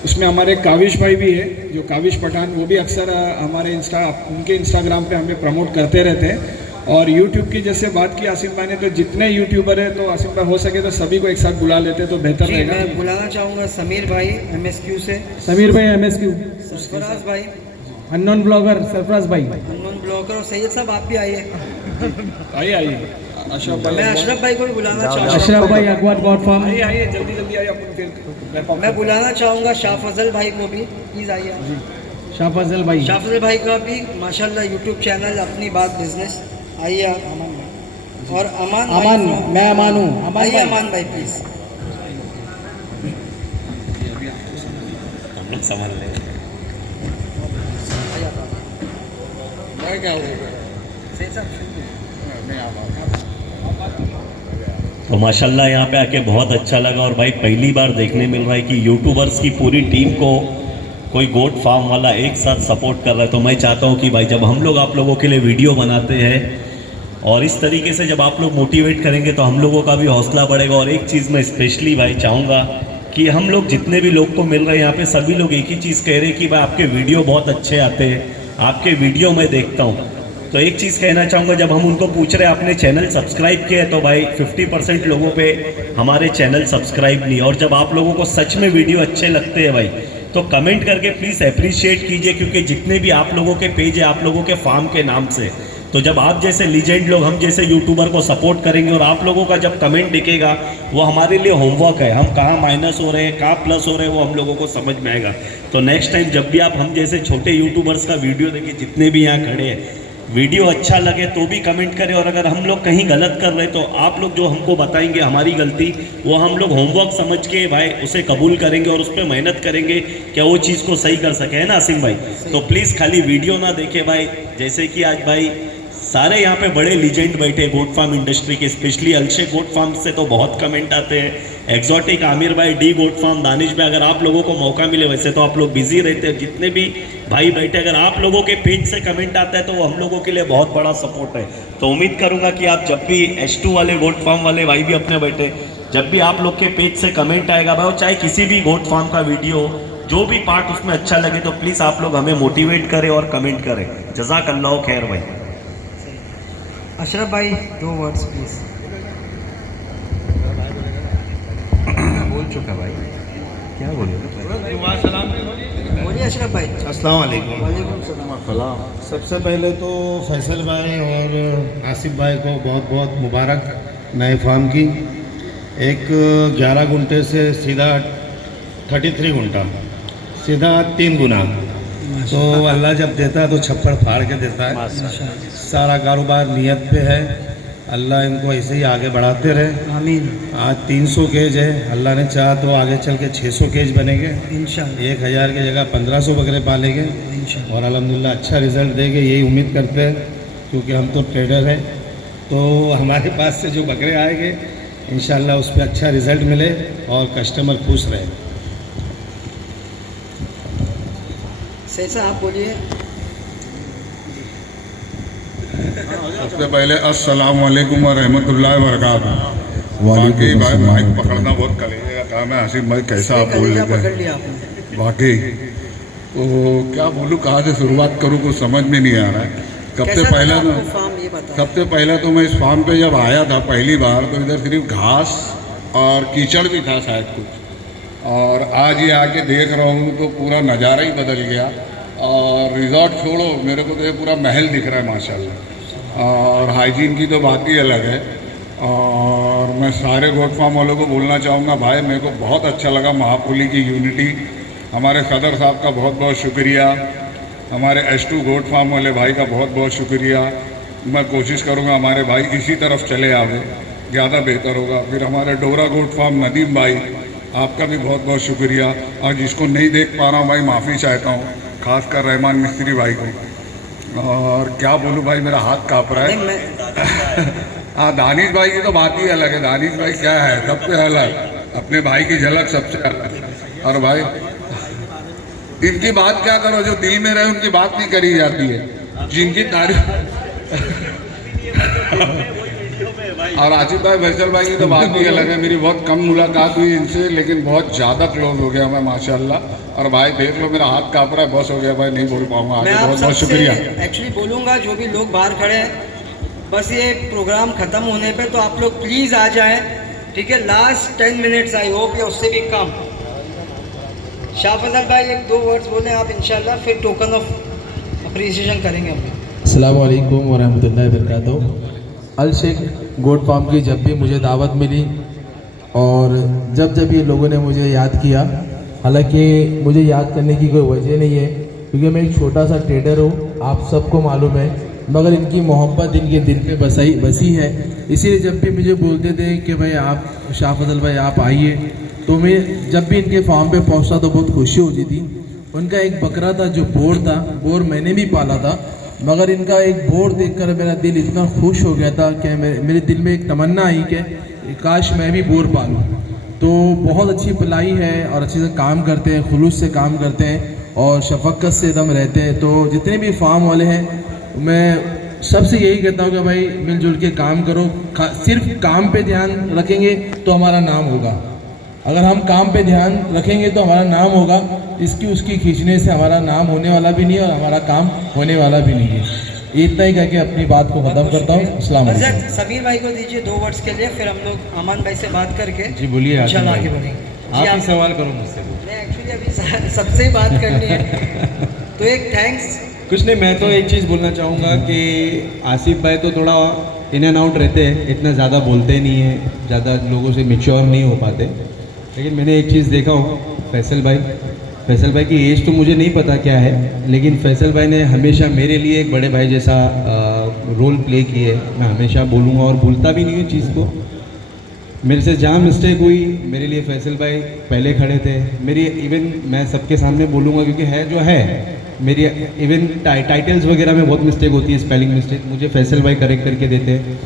उसमें हमारे काविश भाई भी है, जो काविश पठान, वो भी अक्सर हमारे उनके इंस्टाग्राम पे हमें प्रमोट करते रहते हैं। और यूट्यूब की जैसे बात की आसिफ भाई ने, तो जितने यूट्यूबर है तो आसिफ भाई हो सके तो सभी को एक साथ बुला लेते तो बेहतर जी, रहेगा। मैं बुलाना चाहूँगा समीर भाई MSQ से, समीर भाई MSQ, सरफराज भाई, अननोन ब्लॉगर सरफराज भाई, अननोन ब्लॉगर, और सैयद साहब आप भी आइए। आइए अशरफ भाई, मैं अशरफ भाई को भी बुलाना चाहूँगा। अशरफ भाई अकबर गॉड फार्म, आइए जल्दी जल्दी आइए अपन फिर। मैं बुलाना चाहूँगा शाह फजल भाई को भी, प्लीज़ आइए। शाह फजल भाई, शाह फजल भाई का भी माशाल्लाह यूट्यूब चैनल अपनी बात बिजनेस। आइए आप। और अमान, मैं अमान हूँ, आइए अमान भाई प्लीज़। हम लोग समझ लें। तो माशाल्लाह यहाँ पे आके बहुत अच्छा लगा, और भाई पहली बार देखने मिल रहा है कि यूट्यूबर्स की पूरी टीम को कोई गोट फार्म वाला एक साथ सपोर्ट कर रहा है। तो मैं चाहता हूँ कि भाई जब हम लोग आप लोगों के लिए वीडियो बनाते हैं और इस तरीके से जब आप लोग मोटिवेट करेंगे तो हम लोगों का भी हौसला बढ़ेगा। और एक चीज़ मैं स्पेशली भाई चाहूँगा कि हम लोग जितने भी लोग को मिल रहे हैं यहाँ पे, सभी लोग एक ही चीज़ कह रहे हैं कि भाई आपके वीडियो बहुत अच्छे आते हैं, आपके वीडियो मैं देखता हूँ। तो एक चीज़ कहना चाहूँगा, जब हम उनको पूछ रहे हैं आपने चैनल सब्सक्राइब किया है, तो भाई 50% लोगों पे हमारे चैनल सब्सक्राइब नहीं। और जब आप लोगों को सच में वीडियो अच्छे लगते हैं भाई, तो कमेंट करके प्लीज़ अप्रिशिएट कीजिए, क्योंकि जितने भी आप लोगों के पेज है आप लोगों के फार्म के नाम से, तो जब आप जैसे लीजेंड लोग हम जैसे यूट्यूबर को सपोर्ट करेंगे और आप लोगों का जब कमेंट दिखेगा, वो हमारे लिए होमवर्क है। हम कहाँ माइनस हो रहे हैं, कहाँ प्लस हो रहे हैं, वो हम लोगों को समझ में आएगा। तो नेक्स्ट टाइम जब भी आप हम जैसे छोटे यूट्यूबर्स का वीडियो देखें, जितने भी यहाँ खड़े हैं, वीडियो अच्छा लगे तो भी कमेंट करें, और अगर हम लोग कहीं गलत कर रहे तो आप लोग जो हमको बताएंगे हमारी गलती, वो हम लोग होमवर्क समझ के भाई उसे कबूल करेंगे और उस पर मेहनत करेंगे क्या वो चीज़ को सही कर सके, है ना आसिम भाई। तो प्लीज़ खाली वीडियो ना देखे भाई, जैसे कि आज भाई सारे यहाँ पे बड़े लीजेंड बैठे गोट फार्म इंडस्ट्री के, स्पेशली अलशे गोट फार्म से तो बहुत कमेंट आते हैं, एक्जॉटिक आमिर भाई, डी गोट फार्म, दानिश भाई। अगर आप लोगों को मौका मिले, वैसे तो आप लोग बिजी रहते हैं, जितने भी भाई बैठे, अगर आप लोगों के पेज से कमेंट आता है तो वो हम लोगों के लिए बहुत बड़ा सपोर्ट है। तो उम्मीद करूँगा कि आप जब भी H2 वाले गोट फार्म वाले भाई भी अपने बैठे, जब भी आप लोग के पेज से कमेंट आएगा भाई, चाहे किसी भी गोट फार्म का वीडियो, जो भी पार्ट उसमें अच्छा लगे, तो प्लीज़ आप लोग हमें मोटिवेट करें और कमेंट करें। जज़ाकल्लाह खैर भाई। अशरफ भाई 2 वर्ड्स प्लीज़। बोल चुका भाई, क्या बोलूँ? बोलिए अशरफ भाई। अस्सलाम वालेकुम। वालेकुम सलाम। सबसे पहले तो फैसल भाई और आसिफ भाई को बहुत बहुत मुबारक नए फार्म की। एक 11 गुंटे से सीधा 33 गुंठा, सीधा 3 गुना। तो अल्लाह जब देता है तो छप्पड़ फाड़ के देता है। सारा कारोबार नियत पे है, अल्लाह इनको ऐसे ही आगे बढ़ाते रहे। आमीन। आज 300 केज है, अल्लाह ने चाहा तो आगे चल के 600 केज बनेंगे। इंशाल्लाह 1000 की जगह 1500 बकरे पालेंगे और अल्हम्दुलिल्लाह अच्छा रिज़ल्ट देंगे, यही उम्मीद करते हैं, क्योंकि हम तो ट्रेडर हैं। तो हमारे पास से जो बकरे आएंगे इंशाल्लाह उस पर अच्छा रिज़ल्ट मिले और कस्टमर खुश रहे। सही से आप बोलिए। सबसे पहले अस्सलाम वालेकुम व रहमतुल्लाहि व बरकातहू। बाकी भाई माइक पकड़ना बहुत कलेजे का काम है। आसिफ भाई कैसा आप बोल लेते हैं बाकी, तो क्या बोलूँ, कहाँ से शुरुआत करूँ कुछ समझ में नहीं आ रहा है। सबसे पहले तो मैं इस फार्म पे जब आया था पहली बार तो इधर सिर्फ घास और कीचड़ भी था शायद कुछ, और आज ये आके देख रहा हूँ तो पूरा नज़ारा ही बदल गया। और रिज़ॉर्ट छोड़ो, मेरे को तो ये पूरा महल दिख रहा है माशाल्लाह। और हाइजीन की तो बात ही अलग है। और मैं सारे गोट फार्म वालों को बोलना चाहूँगा, भाई मेरे को बहुत अच्छा लगा महापुली की यूनिटी। हमारे सदर साहब का बहुत बहुत शुक्रिया, हमारे S2 गोट फार्म वाले भाई का बहुत बहुत शुक्रिया। मैं कोशिश करूँगा हमारे भाई इसी तरफ चले आवे, ज़्यादा बेहतर होगा। फिर हमारे डोरा गोट फार्म नदीम भाई, आपका भी बहुत बहुत शुक्रिया। और जिसको नहीं देख पा रहा हूँ भाई माफ़ी चाहता हूँ, खासकर रहमान मिस्त्री भाई को। और क्या बोलूँ भाई, मेरा हाथ काँप रहा है। हाँ, दानिश भाई की तो बात ही अलग है। दानिश भाई क्या है, सबसे अलग, अपने भाई की झलक सबसे अलग। और भाई इनकी बात क्या करो, जो दिल में रहे उनकी बात नहीं करी जाती है, जिनकी तारीफ। और आसिफ भाई फैसल भाई की तो बात ही अलग है। मेरी बहुत कम मुलाकात हुई इनसे, लेकिन बहुत ज़्यादा क्लोज हो गया मैं माशाल्लाह। और भाई देख लो मेरा हाथ काँप रहा है, बस हो गया भाई, नहीं बोल पाऊंगा आगे। बहुत बहुत शुक्रिया। एक्चुअली बोलूँगा जो भी लोग बाहर खड़े हैं, बस ये प्रोग्राम ख़त्म होने पे तो आप लोग प्लीज़ आ जाएं, ठीक है। लास्ट 10 मिनट्स आई होप या उससे भी कम। शाह फजल भाई 1-2 वर्ड्स बोलें आप इंशाल्लाह, फिर टोकन ऑफ अप्रिसिएशन करेंगे हम। अस्सलाम वालेकुम व रहमतुल्लाहि व बरकातहू। अल शेख गोट फार्म की जब भी मुझे दावत मिली और जब जब ये लोगों ने मुझे याद किया, हालांकि मुझे याद करने की कोई वजह नहीं है क्योंकि मैं एक छोटा सा ट्रेडर हूँ, आप सबको मालूम है, मगर इनकी मोहब्बत इनके दिल पे बसी है। इसीलिए जब भी मुझे बोलते थे कि भाई आप शाह फजल भाई आप आइए, तो मैं जब भी इनके फार्म पे पहुँचता तो बहुत खुशी होती थी। उनका एक बकरा था जो बोर था, बोर मैंने भी पाला था, मगर इनका एक बोर देखकर मेरा दिल इतना खुश हो गया था कि मेरे दिल में एक तमन्ना आई कि काश मैं भी बोर पालूँ। तो बहुत अच्छी पलाई है और अच्छे से काम करते हैं, खुलूस से काम करते हैं और शफक़त से दम रहते हैं। तो जितने भी फार्म वाले हैं मैं सबसे यही कहता हूँ कि भाई मिलजुल के काम करो। सिर्फ काम पे ध्यान रखेंगे तो हमारा नाम होगा, अगर हम काम पे ध्यान रखेंगे तो हमारा नाम होगा। इसकी उसकी खींचने से हमारा नाम होने वाला भी नहीं है और हमारा काम होने वाला भी नहीं है। इतना ही कहकर अपनी बात को ख़त्म करता हूँ। अस्सलाम वालेकुम। समीर भाई को दीजिए 2 वर्ड्स के लिए, फिर हम लोग अमान भाई से बात करके जी बोलिए, इंशाल्लाह आगे बढ़ेंगे। आप ही सवाल करो मुझसे। नहीं, एक्चुअली अभी सबसे ही बात करनी है तो एक थैंक्स। कुछ नहीं, मैं तो एक चीज़ बोलना चाहूँगा कि आसिफ भाई तो थोड़ा इन एंड आउट रहते हैं, इतना ज़्यादा बोलते नहीं हैं, ज़्यादा लोगों से मैच्योर नहीं हो पाते। लेकिन मैंने एक चीज़ देखा हो, फैसल भाई की एज तो मुझे नहीं पता क्या है, लेकिन फैसल भाई ने हमेशा मेरे लिए एक बड़े भाई जैसा रोल प्ले किए। मैं हमेशा बोलूँगा और भूलता भी नहीं हूँ चीज़ को। मेरे से जहाँ मिस्टेक हुई, मेरे लिए फैसल भाई पहले खड़े थे। मेरी इवन मैं सबके सामने बोलूँगा क्योंकि है जो है, मेरी इवन टाइटल्स वगैरह में बहुत मिस्टेक होती है, स्पेलिंग मिस्टेक, मुझे फैसल भाई करेक्ट करके देते हैं।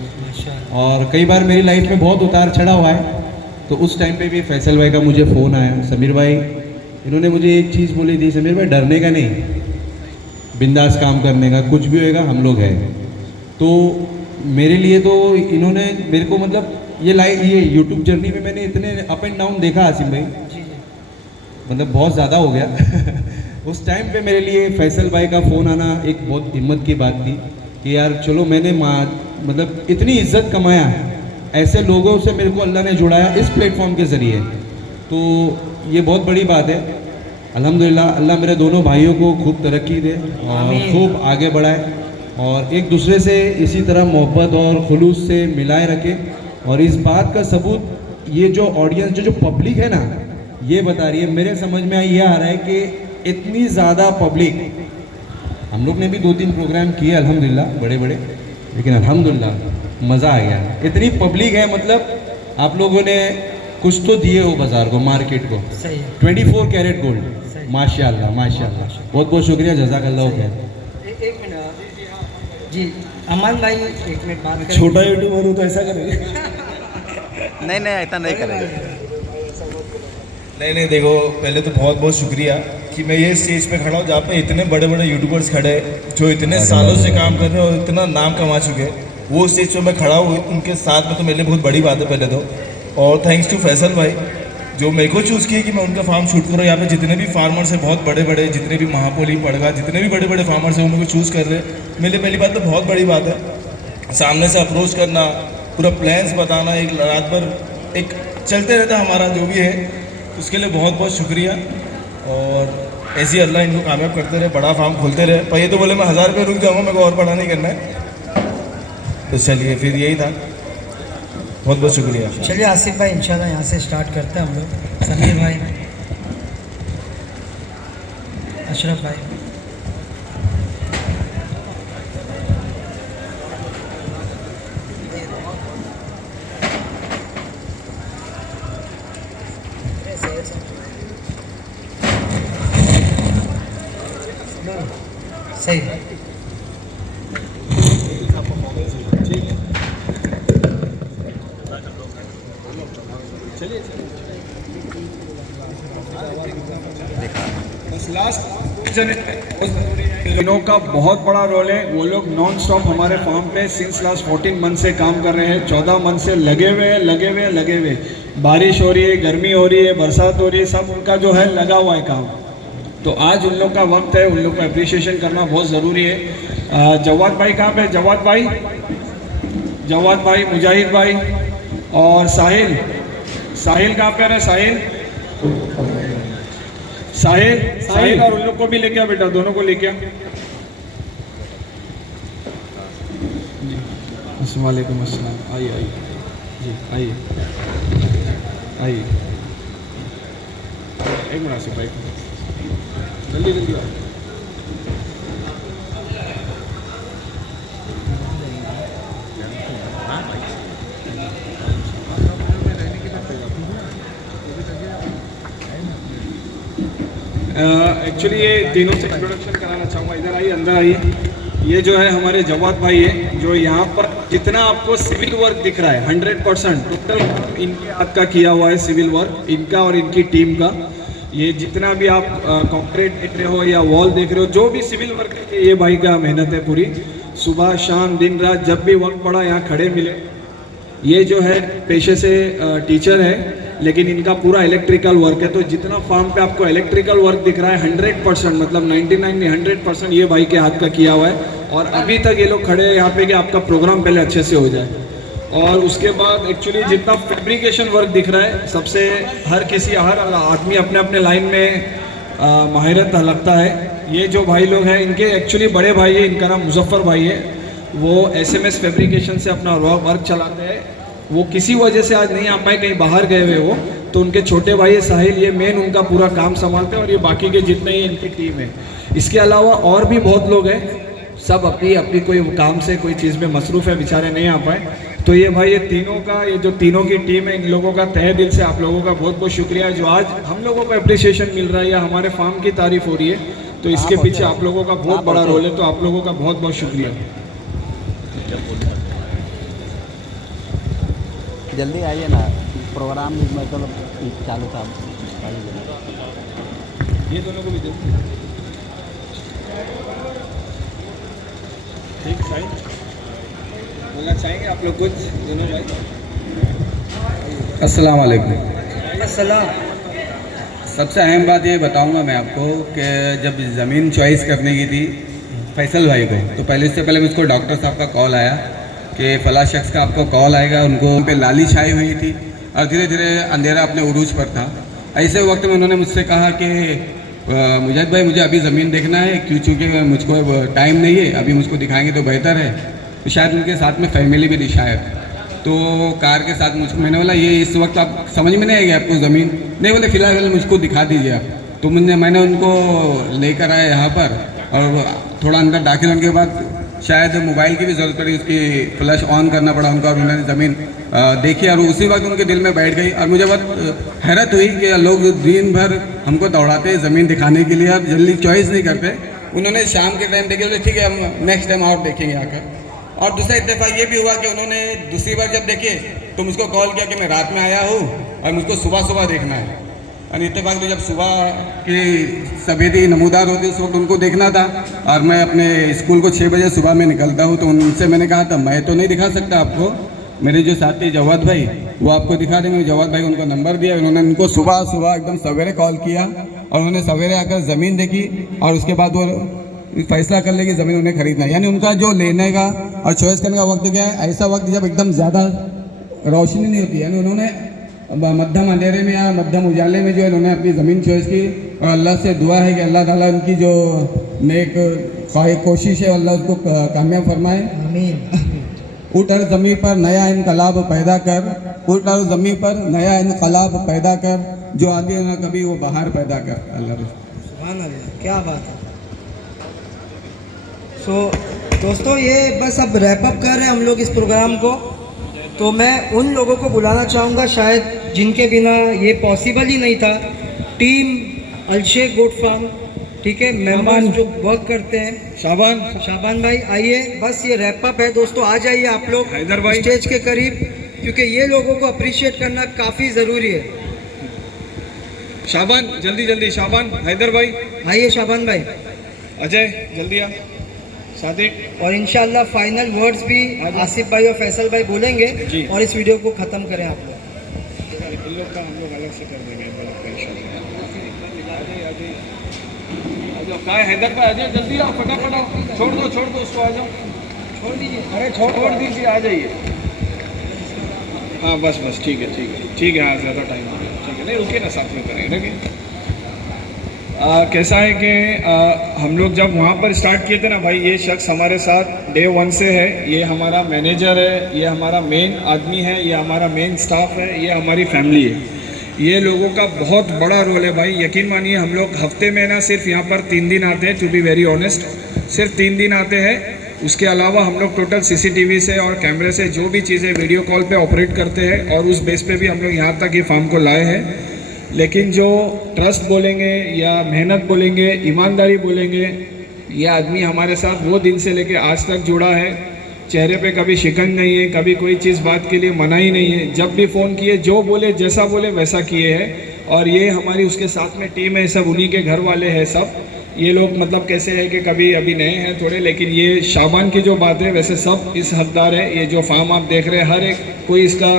और कई बार मेरी लाइफ में बहुत उतार चढ़ा हुआ है, तो उस टाइम पे भी फैसल भाई का मुझे फ़ोन आया, समीर भाई इन्होंने मुझे एक चीज़ बोली थी, समीर भाई डरने का नहीं, बिंदास काम करने का, कुछ भी होएगा हम लोग हैं। तो मेरे लिए तो इन्होंने मेरे को मतलब ये यूट्यूब जर्नी में मैंने इतने अप एंड डाउन देखा आसिम भाई, मतलब बहुत ज़्यादा हो गया। उस टाइम पे मेरे लिए फैसल भाई का फ़ोन आना एक बहुत हिम्मत की बात थी कि यार चलो मैंने मतलब इतनी इज्जत कमाया, ऐसे लोगों से मेरे को अल्लाह ने जुड़ाया इस प्लेटफॉर्म के ज़रिए, तो ये बहुत बड़ी बात है। अल्हम्दुलिल्लाह अल्लाह मेरे दोनों भाइयों को खूब तरक्की दे और खूब आगे बढ़ाए और एक दूसरे से इसी तरह मोहब्बत और खुलूस से मिलाए रखे। और इस बात का सबूत ये जो ऑडियंस जो पब्लिक है ना, ये बता रही है। मेरे समझ में ये आ रहा है कि इतनी ज़्यादा पब्लिक, हम लोग ने भी 2-3 प्रोग्राम किए अल्हम्दुलिल्लाह बड़े बड़े, लेकिन अल्हम्दुलिल्लाह मज़ा आ गया। इतनी पब्लिक है, मतलब आप लोगों ने कुछ तो दिए हो बाज़ार को, मार्केट को। सही है। 24 कैरेट गोल्ड, माशाल्लाह माशाल्लाह, बहुत बहुत शुक्रिया, जज़ाकल्लाह खैर। एक मिनट जी, अमन भाई 1 मिनट बात करें। छोटा यूट्यूबर हूँ तो ऐसा करेंगे? नहीं नहीं, ऐसा नहीं करेंगे। नहीं देखो, पहले तो बहुत बहुत शुक्रिया कि मैं ये स्टेज पे खड़ा हूँ जहाँ पे इतने बड़े बड़े यूट्यूबर्स खड़े हैं जो इतने सालों से काम कर रहे हैं और इतना नाम कमा चुके हैं। वो स्टेज पे मैं खड़ा हूँ उनके साथ में, तो मेरे लिए बहुत बड़ी बात है पहले तो। और थैंक्स टू फैसल भाई जो मेरे को चूज़ किए कि मैं उनका फार्म शूट करूँ। यहाँ पे जितने भी फार्मर्स हैं बहुत बड़े बड़े, जितने भी महापोली पड़गा, जितने भी बड़े बड़े फार्मर्स हैं वो मुझे चूज़ कर रहे हैं। मेरे लिए पहली बात तो बहुत बड़ी बात है। सामने से अप्रोच करना, पूरा प्लान्स बताना, एक रात भर एक चलते रहता हमारा जो भी है, उसके लिए बहुत बहुत शुक्रिया। और ऐसे ही अल्लाह इनको कामयाब करते रहे, बड़ा फार्म खोलते रहे। पर ये तो बोले मैं 1000 रुपये रुक जाऊँगा, मेरे को और बड़ा नहीं करना है। तो चलिए फिर यही था, बहुत बहुत शुक्रिया। चलिए आसिफ भाई इंशाल्लाह यहाँ से स्टार्ट करते हैं हम लोग। समीर भाई, अशरफ भाई, सही है। इनों का बहुत बड़ा रोल है। वो लोग नॉन स्टॉप हमारे फार्म पे सिंस लास्ट 14 मंथ से काम कर रहे हैं। 14 मंथ से लगे हुए। बारिश हो रही है, गर्मी हो रही है, बरसात हो रही है, सब उनका जो है लगा हुआ है काम। तो आज उन लोग का वक्त है, उन लोग का अप्रिशिएशन करना बहुत ज़रूरी है। जवाद भाई कहाँ पे? जवाद भाई, मुजाहिद भाई और साहिल कहाँ पे है? साहिल और उन लोग को भी लेके आ बेटा, दोनों को लेके आ। वालेकुम अस्सलाम। आइए जी, आइए। एक मिनट से भाई, जल्दी आओ। एक्चुअली ये तीनों से इंट्रोडक्शन कराना चाहूँगा। इधर आइए, अंदर आइए। ये जो है हमारे जवाद भाई है, जो यहाँ पर जितना आपको सिविल वर्क दिख रहा है 100% टोटल इनके हाथ का किया हुआ है सिविल वर्क, इनका और इनकी टीम का। ये जितना भी आप कंक्रीट देख रहे हो या वॉल देख रहे हो, जो भी सिविल वर्क है, ये भाई का मेहनत है पूरी। सुबह शाम दिन रात जब भी वक्त पड़ा यहाँ खड़े मिले। ये जो है पेशे से टीचर है, लेकिन इनका पूरा इलेक्ट्रिकल वर्क है। तो जितना फार्म पे आपको इलेक्ट्रिकल वर्क दिख रहा है 100%, मतलब 99 नहीं 100% ये भाई के हाथ का किया हुआ है। और अभी तक ये लोग खड़े हैं यहाँ पे कि आपका प्रोग्राम पहले अच्छे से हो जाए। और उसके बाद एक्चुअली जितना फैब्रिकेशन वर्क दिख रहा है, सबसे हर आदमी अपने अपने लाइन में माहिरत लगता है। ये जो भाई लोग हैं, इनके एक्चुअली बड़े भाई है, इनका नाम मुजफ्फर भाई है। वो SMS फैब्रिकेशन से अपना वर्क चलाते हैं। वो किसी वजह से आज नहीं आ पाए, कहीं बाहर गए हुए वो। तो उनके छोटे भाई है साहिल, ये मेन उनका पूरा काम संभालते हैं। और ये बाकी के जितने ही इनकी टीम है। इसके अलावा और भी बहुत लोग हैं, सब अपनी अपनी कोई काम से कोई चीज़ में मसरूफ़ है, बेचारे नहीं आ पाए। तो ये भाई ये जो तीनों की टीम है, इन लोगों का तहे दिल से आप लोगों का बहुत बहुत शुक्रिया। जो आज हम लोगों को अप्रिसिएशन मिल रहा है या हमारे फार्म की तारीफ हो रही है, तो इसके पीछे आप लोगों का बहुत बड़ा रोल है। तो आप लोगों का बहुत बहुत शुक्रिया। जल्दी आइए ना, प्रोग्राम मतलब चालू था। ये दोनों को भी जल्दी ठीक साइन बोलना चाहेंगे आप लोग कुछ दोनों भाई? अस्सलाम वालेकुम। अस्सलाम। सबसे अहम बात ये बताऊंगा मैं आपको कि जब ज़मीन चॉइस करने की थी फैसल भाई को, तो इससे पहले मुझको डॉक्टर साहब का कॉल आया कि फला शख्स का आपको कॉल आएगा। उनको पे लाली छाई हुई थी और धीरे धीरे अंधेरा अपने उरूज पर था। ऐसे वक्त में उन्होंने मुझसे कहा कि मुजाहिद भाई मुझे अभी ज़मीन देखना है, चूँकि मुझको टाइम नहीं है, अभी मुझको दिखाएंगे तो बेहतर है। तो शायद उनके साथ में फैमिली भी थी शायद। तो कार के साथ मुझको मैंने बोला ये इस वक्त आप समझ में नहीं आएगी आपको ज़मीन, नहीं बोले फिलहाल मुझको दिखा दीजिए आप। तो मैंने उनको लेकर आया यहाँ पर, और थोड़ा अंदर दाखिल होने के बाद शायद मोबाइल की भी ज़रूरत पड़ी, उसकी फ्लैश ऑन करना पड़ा उनको, और उन्होंने ज़मीन देखी और उसी वक्त उनके दिल में बैठ गई। और मुझे बहुत हैरत हुई कि लोग दिन भर हमको दौड़ाते हैं ज़मीन दिखाने के लिए और जल्दी चॉइस नहीं करते। उन्होंने शाम के टाइम देखे, बोले ठीक है हम नेक्स्ट टाइम और देखेंगे आकर। और दूसरा इत्तेफाक ये भी हुआ कि उन्होंने दूसरी बार जब देखे तो मुझको कॉल किया कि मैं रात में आया हूँ और मुझको सुबह सुबह देखना है। और इत्तेफाक तो जब सुबह की सफेदी नमूदार होती है उस वक्त उनको देखना था, और मैं अपने स्कूल को 6 बजे सुबह में निकलता हूँ। तो उनसे मैंने कहा था मैं तो नहीं दिखा सकता आपको, मेरे जो साथी जवाद भाई वो आपको दिखा देंगे। जवाद भाई उनका नंबर दिया, उन्होंने उनको सुबह सुबह एकदम सवेरे कॉल किया और उन्होंने सवेरे आकर ज़मीन देखी और उसके बाद वो फैसला कर ले कि ज़मीन उन्हें खरीदना है। यानी उनका जो लेने का और चॉइस करने का वक्त क्या है, ऐसा वक्त जब एकदम ज़्यादा रोशनी नहीं होती है। यानी उन्होंने मध्यम अंधेरे में या मध्यम उजाले में जो है उन्होंने अपनी ज़मीन चॉइस की, और अल्लाह से दुआ है कि अल्लाह ताला उनकी जो नेक कोशिश है अल्लाह उसको कामयाब फरमाए। आमीन। उठ और ज़मीन पर नया इनकलाब पैदा कर, उठ और ज़मीन पर नया इनकलाब पैदा कर, जो आंधी ना कभी वो बाहर पैदा कर। अल्लाह सुभान अल्लाह, क्या बात है। दोस्तों ये बस अब रैप अप कर रहे हैं हम लोग इस प्रोग्राम को। तो मैं उन लोगों को बुलाना चाहूँगा शायद जिनके बिना ये पॉसिबल ही नहीं था, टीम अलशेख गोट फार्म, ठीक है, मेंबर्स जो वर्क करते हैं। शाबान भाई आइए, बस ये रैप अप है दोस्तों, आ जाइए आप लोग हैदर भाई स्टेज के करीब, क्योंकि ये लोगों को अप्रिशिएट करना काफ़ी ज़रूरी है। शाबान जल्दी जल्दी, शाबान, हैदर भाई आइए, शाबान भाई, अजय जल्दी आ, सादिक। और इंशाल्लाह फाइनल वर्ड्स भी आसिफ भाई और फैसल भाई बोलेंगे और इस वीडियो को ख़त्म करें आप लोग। इन लोग का हम लोग अलग से कर देंगे इंशाल्लाह। क्या हैदर भाई, अजय जल्दी आओ, फटाफट आओ, छोड़ दो उसको, आ जाओ, छोड़ दीजिए, अरे छोड़ दीजिए, आ जाइए। हाँ बस ठीक है हाँ, ज़्यादा टाइम हो गया, ठीक है, नहीं रुकिए ना, साथ में करेंगे, देखिए। कैसा है कि हम लोग जब वहाँ पर स्टार्ट किए थे ना भाई, ये शख्स हमारे साथ डे 1 से है, ये हमारा मैनेजर है, ये हमारा मेन आदमी है, ये हमारा मेन स्टाफ है, ये हमारी फैमिली है। ये लोगों का बहुत बड़ा रोल है भाई, यकीन मानिए। हम लोग हफ्ते में ना सिर्फ यहाँ पर 3 दिन आते हैं, टू बी वेरी ऑनेस्ट, सिर्फ 3 दिन आते हैं। उसके अलावा हम लोग टोटल CCTV से और कैमरे से जो भी चीज़ें वीडियो कॉल पे ऑपरेट करते हैं, और उस बेस पे भी हम लोग यहाँ तक ये फार्म को लाए हैं। लेकिन जो ट्रस्ट बोलेंगे या मेहनत बोलेंगे, ईमानदारी बोलेंगे, ये आदमी हमारे साथ वो दिन से लेके आज तक जुड़ा है। चेहरे पे कभी शिकन नहीं है, कभी कोई चीज़ बात के लिए मना ही नहीं है। जब भी फ़ोन किए, जो बोले, जैसा बोले वैसा किए हैं। और ये हमारी उसके साथ में टीम है, सब उन्हीं के घर वाले हैं सब। ये लोग मतलब कैसे है कि कभी अभी नए हैं थोड़े, लेकिन ये शाबान की जो बात है वैसे सब इस हकदार है। ये जो फार्म आप देख रहे हैं, हर एक कोई इसका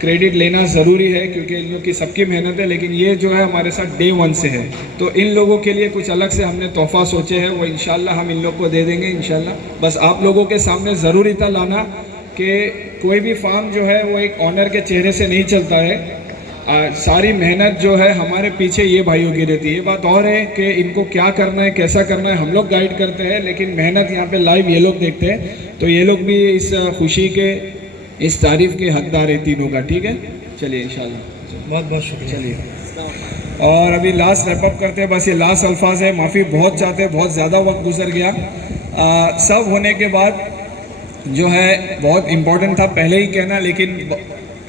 क्रेडिट लेना ज़रूरी है, क्योंकि इन लोग की सबकी मेहनत है। लेकिन ये जो है हमारे साथ डे 1 से है, तो इन लोगों के लिए कुछ अलग से हमने तोहफा सोचे हैं, वो इंशाल्लाह हम इन लोग को दे देंगे इंशाल्लाह। बस आप लोगों के सामने ज़रूरी था लाना कि कोई भी फार्म जो है वो एक ऑनर के चेहरे से नहीं चलता है। सारी मेहनत जो है हमारे पीछे ये भाइयों की रहती है। ये बात और है कि इनको क्या करना है, कैसा करना है, हम लोग गाइड करते हैं, लेकिन मेहनत यहाँ पे लाइव ये लोग देखते हैं। तो ये लोग भी इस खुशी के, इस तारीफ़ के हकदार है तीनों का, ठीक है। चलिए इंशाल्लाह, बहुत बहुत शुक्रिया। चलिए, और अभी लास्ट रैप अप करते हैं, बस ये लास्ट अल्फाज है। माफ़ी बहुत चाहते हैं, बहुत ज़्यादा वक्त गुजर गया। सब होने के बाद जो है बहुत इम्पोर्टेंट था पहले ही कहना, लेकिन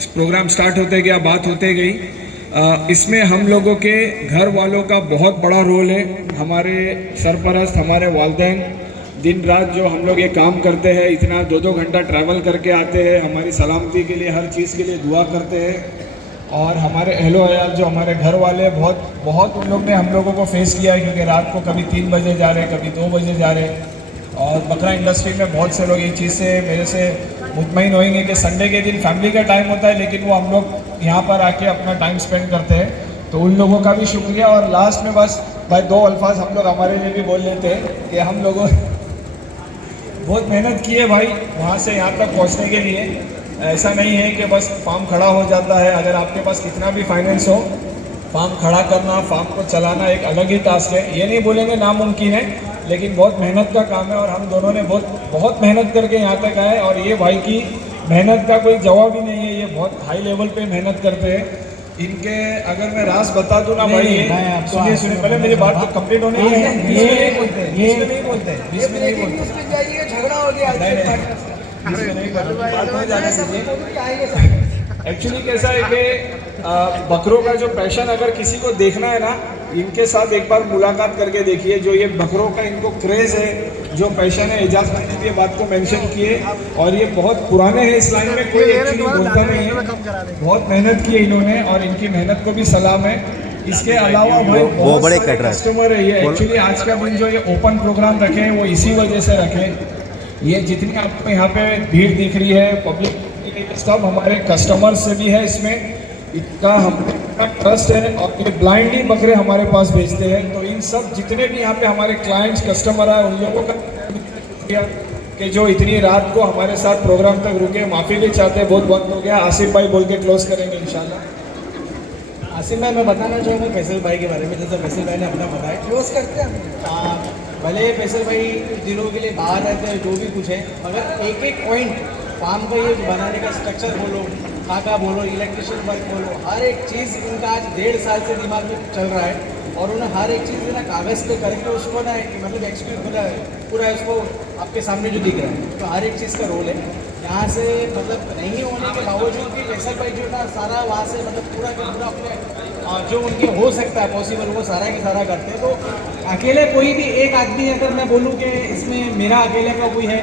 प्रोग्राम स्टार्ट होते गया, बात होते गई। इसमें हम लोगों के घर वालों का बहुत बड़ा रोल है। हमारे सरपरस्त, हमारे वालिदैन दिन रात जो हम लोग ये काम करते हैं, इतना 2-2 घंटा ट्रैवल करके आते हैं, हमारी सलामती के लिए, हर चीज़ के लिए दुआ करते हैं। और हमारे अहलो अयाल जो हमारे घर वाले, बहुत उन लोग ने हम लोगों को फेस किया है, क्योंकि रात को कभी 3 बजे जा रहे, कभी 2 बजे जा रहे। और बकरा इंडस्ट्री में बहुत से लोग ये चीज़ से मेरे से मुतमईन होंगे कि संडे के दिन फैमिली का टाइम होता है, लेकिन वो हम लोग यहाँ पर आके अपना टाइम स्पेंड करते हैं। तो उन लोगों का भी शुक्रिया। और लास्ट में बस भाई 2 अल्फाज हम लोग हमारे लिए भी बोल लेते हैं कि हम लोगों बहुत मेहनत की है भाई वहाँ से यहाँ तक पहुँचने के लिए। ऐसा नहीं है कि बस फार्म खड़ा हो जाता है। अगर आपके पास कितना भी फाइनेंस हो, फार्म खड़ा करना, फार्म को चलाना एक अलग ही टास्क है। ये नहीं बोलेंगे नामुमकिन है, लेकिन बहुत मेहनत का काम है। और हम दोनों ने बहुत मेहनत करके यहाँ तक आए। और ये भाई की मेहनत का कोई जवाब ही नहीं है, ये बहुत हाई लेवल पे मेहनत करते हैं। इनके अगर मैं राज बता दूं ना भाई, सुनिए पहले मेरी बात तो कंप्लीट होने दीजिए। एक्चुअली कैसा है कि बकरों का जो पैशन अगर किसी को देखना है ना, इनके साथ एक बार मुलाकात करके देखिए। जो ये बकरों का इनको क्रेज़ है, जो पैशन है, एजाज भाई ने ये बात को मेंशन किए और ये बहुत पुराने हैं इस लाइन में, कोई एक्चुअली बोलता नहीं है। बहुत मेहनत की है इन्होंने और इनकी मेहनत को भी सलाम है। इसके अलावा भाई बहुत सारे कस्टमर है। ये एक्चुअली आज का दिन जो ये ओपन प्रोग्राम रखे हैं वो इसी वजह से रखे। ये जितनी आपको यहाँ पे भीड़ दिख रही है पब्लिक, सब हमारे कस्टमर से भी है। इसमें इनका हमारा ट्रस्ट है और ये ब्लाइंडली बकरे हमारे पास भेजते हैं। तो इन सब जितने भी यहाँ पे हमारे क्लाइंट्स कस्टमर आए, उन लोगों का कि जो इतनी रात को हमारे साथ प्रोग्राम तक रुके, माफ़ी भी चाहते हैं, बहुत वक्त हो गया। आसिफ भाई बोल के क्लोज करेंगे इंशाल्लाह। आसिफ भाई, मैं बताना चाहूँगा फैसल भाई के बारे में, जैसा फैसल भाई ने अपना बताया। क्लोज करते हैं। भले फैसल भाई कुछ दिनों के लिए बाहर रहते हैं, जो भी कुछ है, मगर एक एक पॉइंट फार्म का ये बनाने का स्ट्रक्चर बोलो, खाका बोलो, इलेक्ट्रिशियन वर्क बोलो, हर एक चीज़ इनका आज 1.5 साल से दिमाग में चल रहा है। और उन्हें हर एक चीज़ ना कागज़ पे करके उसको ना मतलब एक्सप्लेन पूरा उसको आपके सामने जो दिख रहा है, तो हर एक चीज़ का रोल है। यहाँ से मतलब नहीं होने के बावजूद भी फैसल भाई जो ना सारा वहाँ से मतलब पूरा का पूरा अपने जो उनके हो सकता है पॉसिबल, वो सारा के सारा करते हैं। तो अकेले कोई भी एक आदमी अगर मैं बोलूँ कि इसमें मेरा अकेले का कोई है,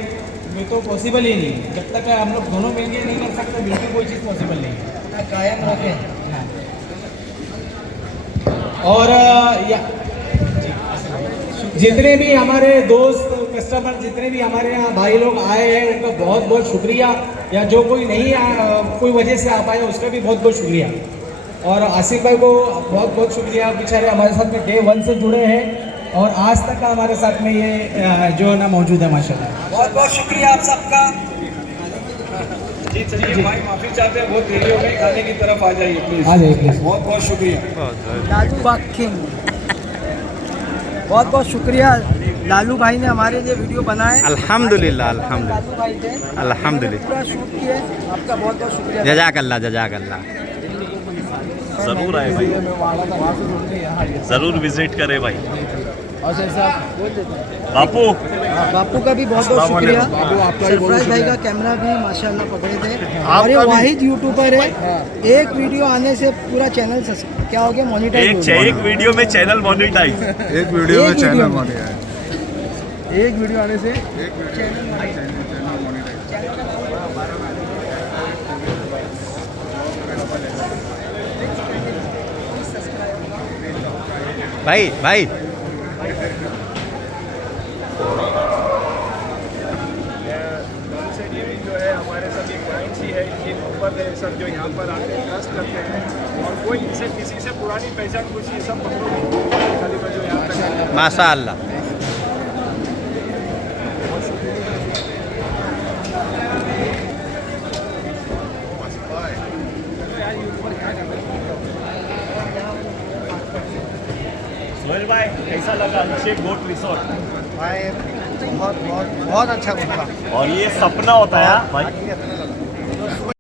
ये तो पॉसिबल ही नहीं है। जब तक हम लोग दोनों मिलकर नहीं कर सकते, बिल्कुल कोई चीज़ पॉसिबल नहीं है। कायम रखें। और जितने भी हमारे दोस्त कस्टमर, जितने भी हमारे यहाँ भाई लोग आए हैं, उनका बहुत बहुत शुक्रिया। या जो कोई नहीं कोई वजह से आ पाया, उसका भी बहुत बहुत शुक्रिया। और आसिफ भाई को बहुत बहुत शुक्रिया, बेचारे हमारे साथ में डे 1 से जुड़े हैं और आज तक का हमारे साथ में ये जो है ना मौजूद है। माशाल्लाह, बहुत बहुत शुक्रिया आप सबका। जी चलिए भाई, माफ़ी चाहते हैं, बहुत देरी हो गई, खाने की तरफ आ जाइए प्लीज़। आ जाइए प्लीज़। बहुत बहुत शुक्रिया लालू बाकिंग, बहुत बहुत शुक्रिया लालू भाई ने हमारे लिए वीडियो बनाए। अल्हम्दुलिल्लाह, अल्हम्दुलिल्लाह, लालू भाई थे, अल्हम्दुलिल्लाह, पूरा शूट किए। आपका बहुत बहुत शुक्रिया। जज़ाकल्लाह, जज़ाकल्लाह। ज़रूर आए भाई, ज़रूर विजिट करें भाई। और जैसा बापू, बापू का भी बहुत बहुत शुक्रिया। सरफराज भाई का कैमरा भी माशाल्लाह पकड़े थे। और ये वाहिद यूट्यूबर है, एक वीडियो आने से पूरा चैनल क्या हो गया, मोनेटाइज। एक वीडियो में चैनल मोनेटाइज। एक वीडियो में चैनल मोनेटाइज। एक वीडियो आने से भाई भाई जो है हमारे सभी क्लाइंट्स ही है, इनकी मोहब्बत है, सब जो यहाँ पर आते हैं ट्रस्ट करते हैं। और कोई इनसे किसी से पुरानी पहचान कुछ ये सब बकरों की खलीफा जो यहाँ तक माशाअल्लाह। सोहेल भाई, कैसा लगा अभिषेक गोट रिसोर्ट? भाई बहुत बहुत बहुत अच्छा लगा। और ये सपना होता है भाई।